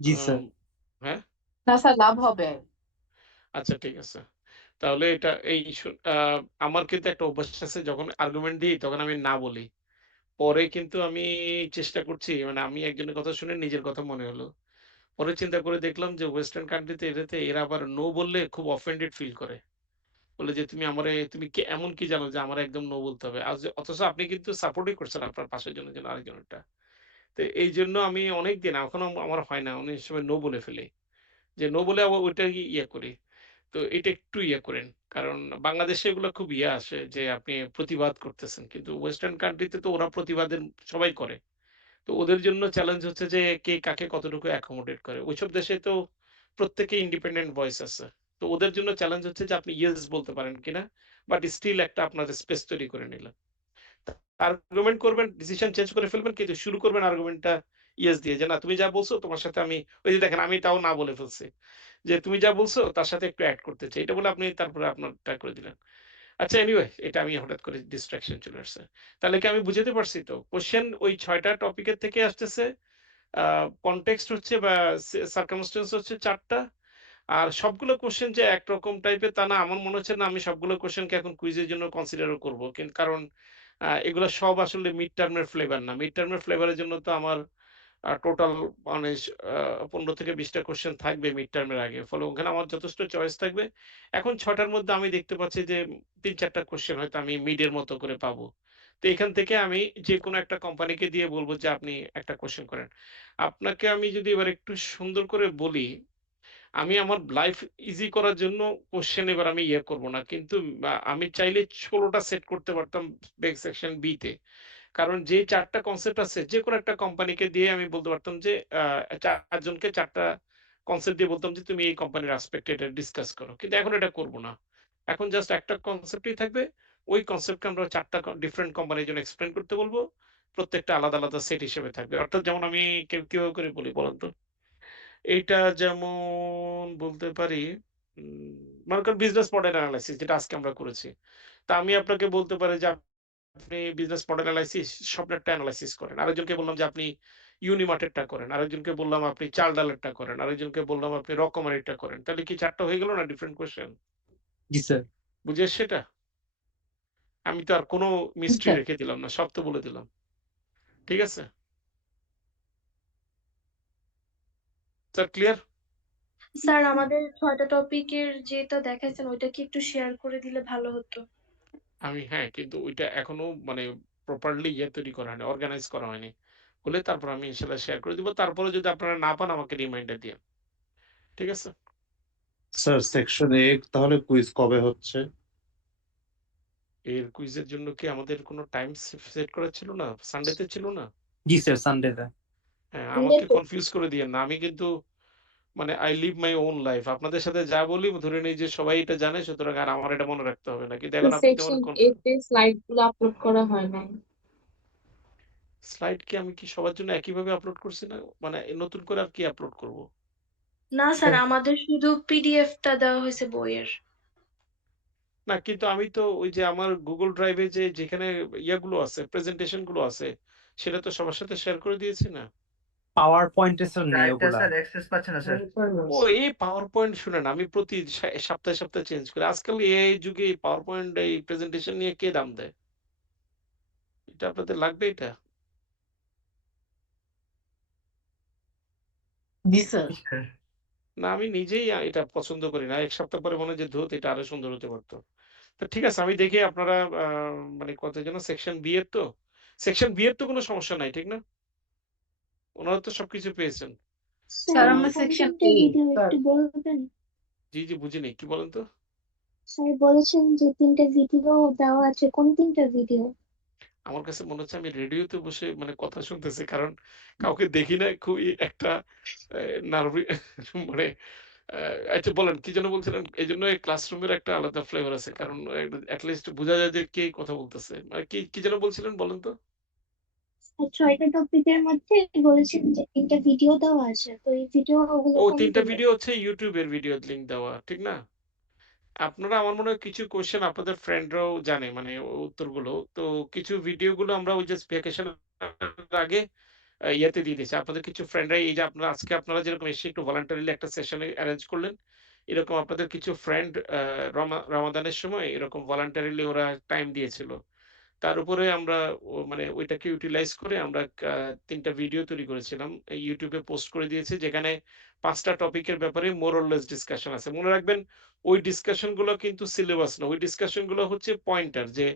জি আম স্যার। হ্যাঁ? না স্যার লাভ হবে। আচ্ছা ঠিক আছে। তাহলে এটা এই আমার কিন্তু একটা অভ্যাস আছে যখন আর্গুমেন্ট দিই তখন আমি না বলি। পরে কিন্তু আমি চেষ্টা করছি মানে আমি একজনের কথা শুনে নিজের কথা মনে হলো। পরে চিন্তা করে দেখলাম যে ওয়েস্টার্ন কান্ট্রিতে এটাতে এরা আবার নো বললে খুব অফেন্ডেড ফিল করে। বলে যে তুমি আমারে তুমি কি এমন কি জানো যে আমার একদম নো বলতে হবে। অথচ আপনি কিন্তু সাপোর্টই করছেন আপনার পাশের জনের জন্য আরেকজনেরটা। তো এইজন্য আমি অনেকদিন এখনো আমার হয় না অনেক সময় নো বলে ফেলি। যে নো বলে আবার ওইটা ইয়ে করি। তো এটা একটু ইয়ে করেন। কারণ বাংলাদেশে এগুলো খুব ইয়ে আসে যে আপনি প্রতিবাদ করতেছেন। কিন্তু ওয়েস্টার্ন কান্ট্রিতে তো ওরা প্রতিবাদের সবাই করে। তো ওদের জন্য চ্যালেঞ্জ হচ্ছে যে কে কাকে কতটুকু অ্যাকোমোডেট করে। ওইসব দেশে তো প্রত্যেকেই ইন্ডিপেন্ডেন্ট ভয়েস আছে। তো ওদের জন্য চ্যালেঞ্জ হচ্ছে যে আপনি ইয়েস বলতে পারেন কিনা। বাট স্টিল একটা আপনার স্পেস তৈরি করে নিলেন। আর্গুমেন্ট করবেন, ডিসিশন চেঞ্জ করে ফেলবেন কিন্তু শুরু করবেন আর্গুমেন্টটা ইয়েস দিয়ে যে না তুমি যা বলছো তোমার সাথে আমি ওই যে দেখেন আমি তাও না বলে ফেলছি। যে তুমি যা বলছো তার সাথে একটু এড করতে চাই। এটা বলে আপনি তারপরে আপনারটা করে দিলেন। আচ্ছা এনিওয়ে এটা আমি হঠাৎ করে ডিস্ট্রাকশন চলে আসছে। তাহলে কি আমি বুঝাতে পারছি তো? কোশ্চেন ওই ৬টা টপিকের থেকে আসতেছে। কনটেক্সট হচ্ছে বা সার্কামস্টেন্স হচ্ছে ৪টা। আর সবগুলো কোশ্চেন যে একরকম টাইপের তা না। আমার মনে হচ্ছে না আমি সবগুলো কোশ্চেনকে এখন কুইজের জন্য কনসিডারও করব। কারণ এগুলা সব আসলে মিড টার্মের ফ্লেভার না। মিড টার্মের ফ্লেভারের জন্য তো আমার টোটাল মানে ১৫ থেকে ২০ টা কোশ্চেন থাকবে মিড টার্মের আগে। ফলে ওখানে আমার যথেষ্ট চয়েস থাকবে। এখন ৬ টার মধ্যে আমি দেখতে পাচ্ছি যে ৩-৪ টা কোশ্চেন হয়তো আমি মিডের মতো করে পাবো। তো এখান থেকে আমি যেকোনো একটা কোম্পানিকে দিয়ে বলব যে আপনি একটা কোশ্চেন করেন। আপনাকে আমি যদি এবার একটু সুন্দর করে বলি, আমি আমার লাইফ ইজি করার জন্য কোশ্চেন এবার আমি ইয়ে করব না। কিন্তু আমি চাইলে ১৬ টা সেট করতে পারতাম সেকশন বি তে। কারণ যে ৪ টা কনসেপ্ট আছে যেকোনো একটা কোম্পানিকে দিয়ে আমি বলতে পারতাম যে ৪ জনকে ৪ টা কনসেপ্ট দিয়ে বলতাম যে তুমি এই কোম্পানির অ্যাসপেক্ট এটা ডিসকাস করো। কিন্তু এখন এটা করব না। এখন জাস্ট একটা কনসেপ্টই থাকবে। ওই কনসেপ্টকে আমরা ৪ টা ডিফারেন্ট কোম্পানির জন্য এক্সপ্লেইন করতে বলব। প্রত্যেকটা আলাদা, আলাদা সেট হিসেবে থাকবে। অর্থাৎ যেমন আমি কিভাবে করে বলি বলেন তো? এইটা যেমন বলতে পারি মনে করেন বিজনেস মডেল এনালাইসিস যেটা আজকে আমরা করেছি। তা আমি আপনাকে বলতে পারি যে আপনি বিজনেস মডেল এনালাইসিস স্বপ্নেরটা এনালাইসিস করেন। আরেকজনকে বললাম যে আপনি ইউনিমার্টেরটা করেন। আরেকজনকে বললাম আপনি চাল ডালেরটা করেন। আরেকজনকে বললাম আপনি রকমারিটা করেন। তাহলে কি ৪ টা হয়ে গেল না ডিফারেন্ট কোয়েশ্চেন? জি স্যার। বুঝে এসছে এটা? আমি তো আর কোনো মিস্ট্রি স্যার রেখে দিলাম না। সব তো বলে দিলাম। ঠিক আছে? Sir clear? স্যার আমাদের ৬টা টপিকের যেটা দেখাইছেন ওইটা কি একটু শেয়ার করে দিলে ভালো হতো। আমি হ্যাঁ, কিন্তু ওইটা এখনো মানে প্রপারলি তৈরি করা হয়নি, অর্গানাইজ করা হয়নি। হলে তারপর আমি ইনশাআল্লাহ শেয়ার করে দিব। তারপরে যদি আপনারা না পান আমাকে রিমাইন্ডার দিয়েন। ঠিক আছে? স্যার সেকশন এ তাহলে কুইজ কবে হচ্ছে? এর কুইজের জন্য কি আমাদের কোনো টাইম সেট করা ছিল না? সানডেতে ছিল না? জি স্যার, সানডেতে। হ্যাঁ, আমাকে কনফিউজ করে দিয়েন না। আমি কিন্তু মানে I live my own life. আপনাদের সাথে যা বলি ধরে নিই যে সবাই এটা জানে সুতরাং আর আমার এটা মনে রাখতে হবে না। কিন্তু এখন আপনি যেমন সেকশন এ তে স্লাইড গুলো আপলোড করা হয় নাই। স্লাইড কি আমি কি সবার জন্য একইভাবে আপলোড করছি না? মানে নতুন করে আর কি আপলোড করব? না স্যার আমাদের শুধু পিডিএফটা দেওয়া হয়েছে বইয়ের। না কিন্তু আমি তো ওই যে আমার Google Drive-এ যেখানে ইয়েগুলো আছে, প্রেজেন্টেশন গুলো আছে, সেটা তো সবার সাথে শেয়ার করে দিয়েছি না? পাওয়ার পয়েন্টে স্যার নেই ড্রাইভটা ওগুলা। স্যার অ্যাক্সেস পাচ্ছে না স্যার। ও এই পাওয়ার পয়েন্ট শুনেন আমি প্রতি সপ্তাহে, সপ্তাহে চেঞ্জ করি। আজকাল AI যুগে এই পাওয়ার পয়েন্ট এই প্রেজেন্টেশন নিয়ে কে দাম দেয়? এটা আপনাদের লাগবে এটা? জি স্যার। স্যার না আমি নিজেই এটা পছন্দ করি না। ১ সপ্তাহ পরে মনে হয় যে ধুত এটা আরো সুন্দর হতে পারত। তো ঠিক আছে আমি দেখি আপনারা মানে কত যেন সেকশন বি এর তো? সেকশন বি এর তো কোনো সমস্যা নাই, ঠিক না? ওনারা তো সবকিছু পেয়েছেন। স্যার আমরা সেকশন এ। স্যার বলবেন জি, জি বুঝিনি। কি বলেন তো? স্যার বলেছেন যে ৩টা ভিডিও দেওয়া আছে কোন ৩টা ভিডিও? আমার কাছে মনে হচ্ছে আমি রেডিওতে বসে মানে কথা শুনতেছি। কারণ কাউকে দেখি না খুবই একটা নার্ভি মানে আ আচ্ছা বলেন কি যেন বলছিলেন? এজন্য এই ক্লাসরুমের একটা আলাদা ফ্লেভার আছে। কারণ এট লিস্ট বোঝা যায় যে কে কথা বলতেছে। মানে কি যেন বলছিলেন বলেন তো? ৬টা টপিকের মধ্যে বলেছেন যে ৩টা ভিডিও দেওয়া আছে। তো এই ভিডিও গুলো ও ৩ টা কোনগুলো? ভিডিও হচ্ছে YouTube এর ভিডিও লিংক দেওয়া। ঠিক না? আপনারা আমার মনে হয় কিছু কোয়েশ্চেন আপনাদের ফ্রেন্ডরাও জানে মানে উত্তরগুলো। তো কিছু ভিডিওগুলো আমরা ওই যে ভ্যাকেশন এর আগে ইয়েতে দিয়ে দিয়েছি। আপনাদের কিছু ফ্রেন্ডরা এই যে আপনারা আজকে আপনারা যেরকম এসে একটু ভলান্টারিলি একটা সেশনে এরেঞ্জ করলেন। এরকম আপনাদের কিছু ফ্রেন্ড রমাদানের সময় এরকম ভলান্টারিলি ওরা টাইম দিয়েছিল। তার উপরে আমরা মানে ওইটাকে ইউটিলাইজ করে আমরা ৩ টা ভিডিও তৈরি করেছিলাম। YouTube এ পোস্ট করে দিয়েছি যেখানে ৫ টা টপিকের ব্যাপারে মোর অর লেস ডিসকাশন আছে। মনে রাখবেন ওই ডিসকাশন গুলো কিন্তু সিলেবাস না। ওই ডিসকাশন গুলো হচ্ছে পয়েন্টার যে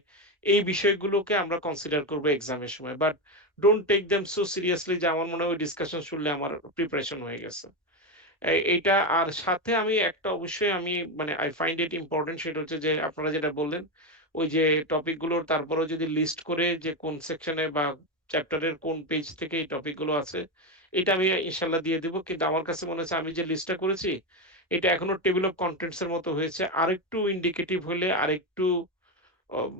এই বিষয়গুলোকে আমরা কনসিডার করব এক্সামের সময়। But don't take them so seriously যে আমার মনে হয় ওই ডিসকাশন শুনলে আমার প্রিপারেশন হয়ে গেছে। এইটা আর সাথে আমি একটা অবশ্যই আমি মানে I find it important সেটা হচ্ছে যে আপনারা যেটা বললেন, ওই যে টপিক গুলোর তারপরেও যদি লিস্ট করে যে কোন সেকশনে বা চ্যাপ্টারের কোন পেজ থেকে এই টপিক গুলো আছে, এটা আমি ইনশাআল্লাহ দিয়ে দিব। কিন্তু আমার কাছে মনে হচ্ছে আমি যে লিস্টটা করেছি, এটা এখনো টেবল অফ কনটেন্টস এর মতো হয়েছে। আরেকটু ইন্ডিকেটিভ হলে আরেকটু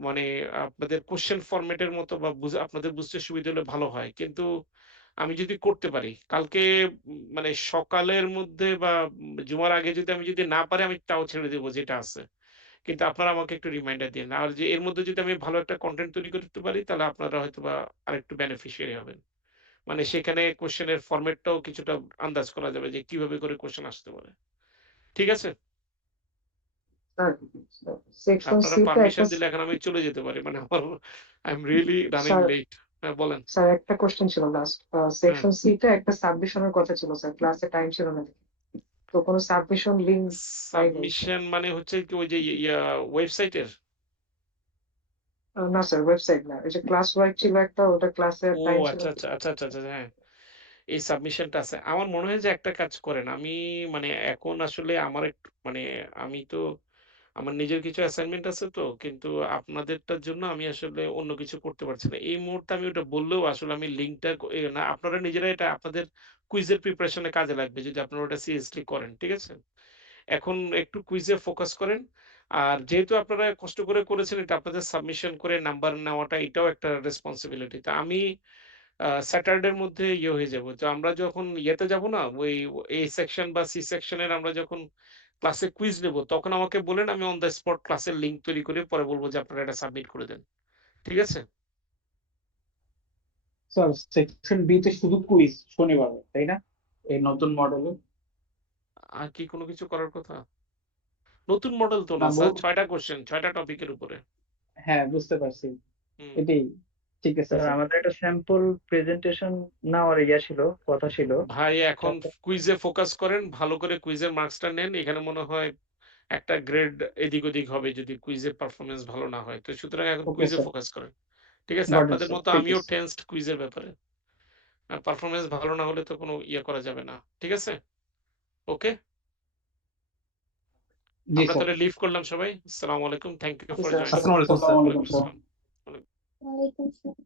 মানে আপনাদের কোয়েশ্চেন ফরমেটের মতো বা আপনাদের বুঝতে সুবিধা হলে ভালো হয়। কিন্তু আমি যদি করতে পারি, কালকে মানে সকালের মধ্যে বা জুমার আগে যদি আমি যদি না পারি আমি তাও ছেড়ে দেব যেটা আছে। কিন্তু আপনারা আমাকে একটু রিমাইন্ডার দিন। আর যে এর মধ্যে যদি আমি ভালো একটা কনটেন্ট তৈরি করতে পারি তাহলে আপনারা হয়তোবা আরেকটু বেনিফিশিয়ারি হবেন। মানে সেখানে কোয়েশ্চেনের ফরমেটটাও কিছুটা আন্দাজ করা যাবে যে কিভাবে করে কোয়েশ্চেন আসতে পারে। ঠিক আছে? স্যার সেকশন আপনারা সি তে একটা পারমিশন দিলে এখন আমি চলে যেতে পারি। মানে আমার I am really running sir late. হ্যাঁ, বলেন। স্যার একটা কোশ্চেন ছিল লাস্ট হ্যাঁ। সেকশন সি তে একটা সাবমিশনের কথা ছিল স্যার, ক্লাসে টাইম ছিল না দেখে। তো কোনো সাবমিশন লিংক পাই নাই স্যার। সাবমিশন মানে হচ্ছে কি ওই যে ওয়েবসাইটের? না স্যার, ওয়েবসাইট না, এই যে ক্লাস ওয়ার্ক ছিল একটা, ওটা ক্লাসের ও টাইম ছিল আচ্ছা, আচ্ছা, আচ্ছা, আচ্ছা, আচ্ছা, হ্যাঁ। এই সাবমিশনটা আছে। আমার মনে হয় যে একটা কাজ করেন। আমি মানে এখন আসলে আমার একটু মানে আমি তো আমার নিজের কিছু অ্যাসাইনমেন্ট আছে তো, কিন্তু আপনাদেরটার জন্য আমি আসলে অন্য কিছু করতে পারছি না। এই মুহূর্তে আমি ওটা বললেও আসলে আমি লিঙ্কটা না আপনারা নিজেরা এটা আপনাদের কুইজের প্রিপারেশন এ কাজে লাগবে যদি আপনারা ওটা সিরিয়াসলি করেন। ঠিক আছে? এখন একটু কুইজে ফোকাস করেন। আর যেহেতু আপনারা কষ্ট করে করেছেন এটা আপনাদের সাবমিশন করে নাম্বার নেওয়াটা এটাও একটা রেসপনসিবিলিটি। তা আমি স্যাটারডের মধ্যে ইয়ে হয়ে যাব। তো আমরা যখন ইয়েতে যাব না ওই A সেকশন বা C সেকশনের আমরা যখন ক্লাসে কুইজ নেব তখন আমাকে বলেন আমি অন দ্য স্পট ক্লাসের লিংক তৈরি করে পরে বলব যে আপনারা এটা সাবমিট করে দেন। ঠিক আছে? স্যার সেকশন বি তে শুধু কুইজ শনিবারে, তাই না? এই নতুন মডেলে। আর কি কোনো কিছু করার কথা? নতুন মডেল তো না না স্যার ৬ টা কোয়েশ্চেন ৬ টা টপিকের উপরে। হ্যাঁ, বুঝতে পারছি। হুম। এটাই ঠিক আছে স্যার স্যার। আমাদের একটা স্যাম্পল প্রেজেন্টেশন নেওয়ার ইয়া ছিল, কথা ছিল। ভাই এখন কুইজে ফোকাস করেন, ভালো করে কুইজের মার্কসটা নেন। এখানে মনে হয় একটা গ্রেড এদিক ওদিক হবে যদি কুইজের পারফরম্যান্স ভালো না হয়। তো সুতরাং এখন ওকে কুইজে স্যার, ফোকাস করেন। ঠিক আছে? গট ইট আপনাদের স্যার, মতো ঠিক আমিও আছে। টেন্সড কুইজের ব্যাপারে। পারফরম্যান্স ভালো না হলে তো কোনো ইয়ে করা যাবে না। ঠিক আছে? ওকে? জি আমরা স্যার। তাহলে লিভ করলাম সবাই। আসসালামু আলাইকুম। Thank you for sir. Joining. আসসালামু আলাইকুম স্যার। আসসালামু ওয়ালাইকুম আলাইকুম স্যার। আসসালাম। ওয়ালাইকুম আসসালাম।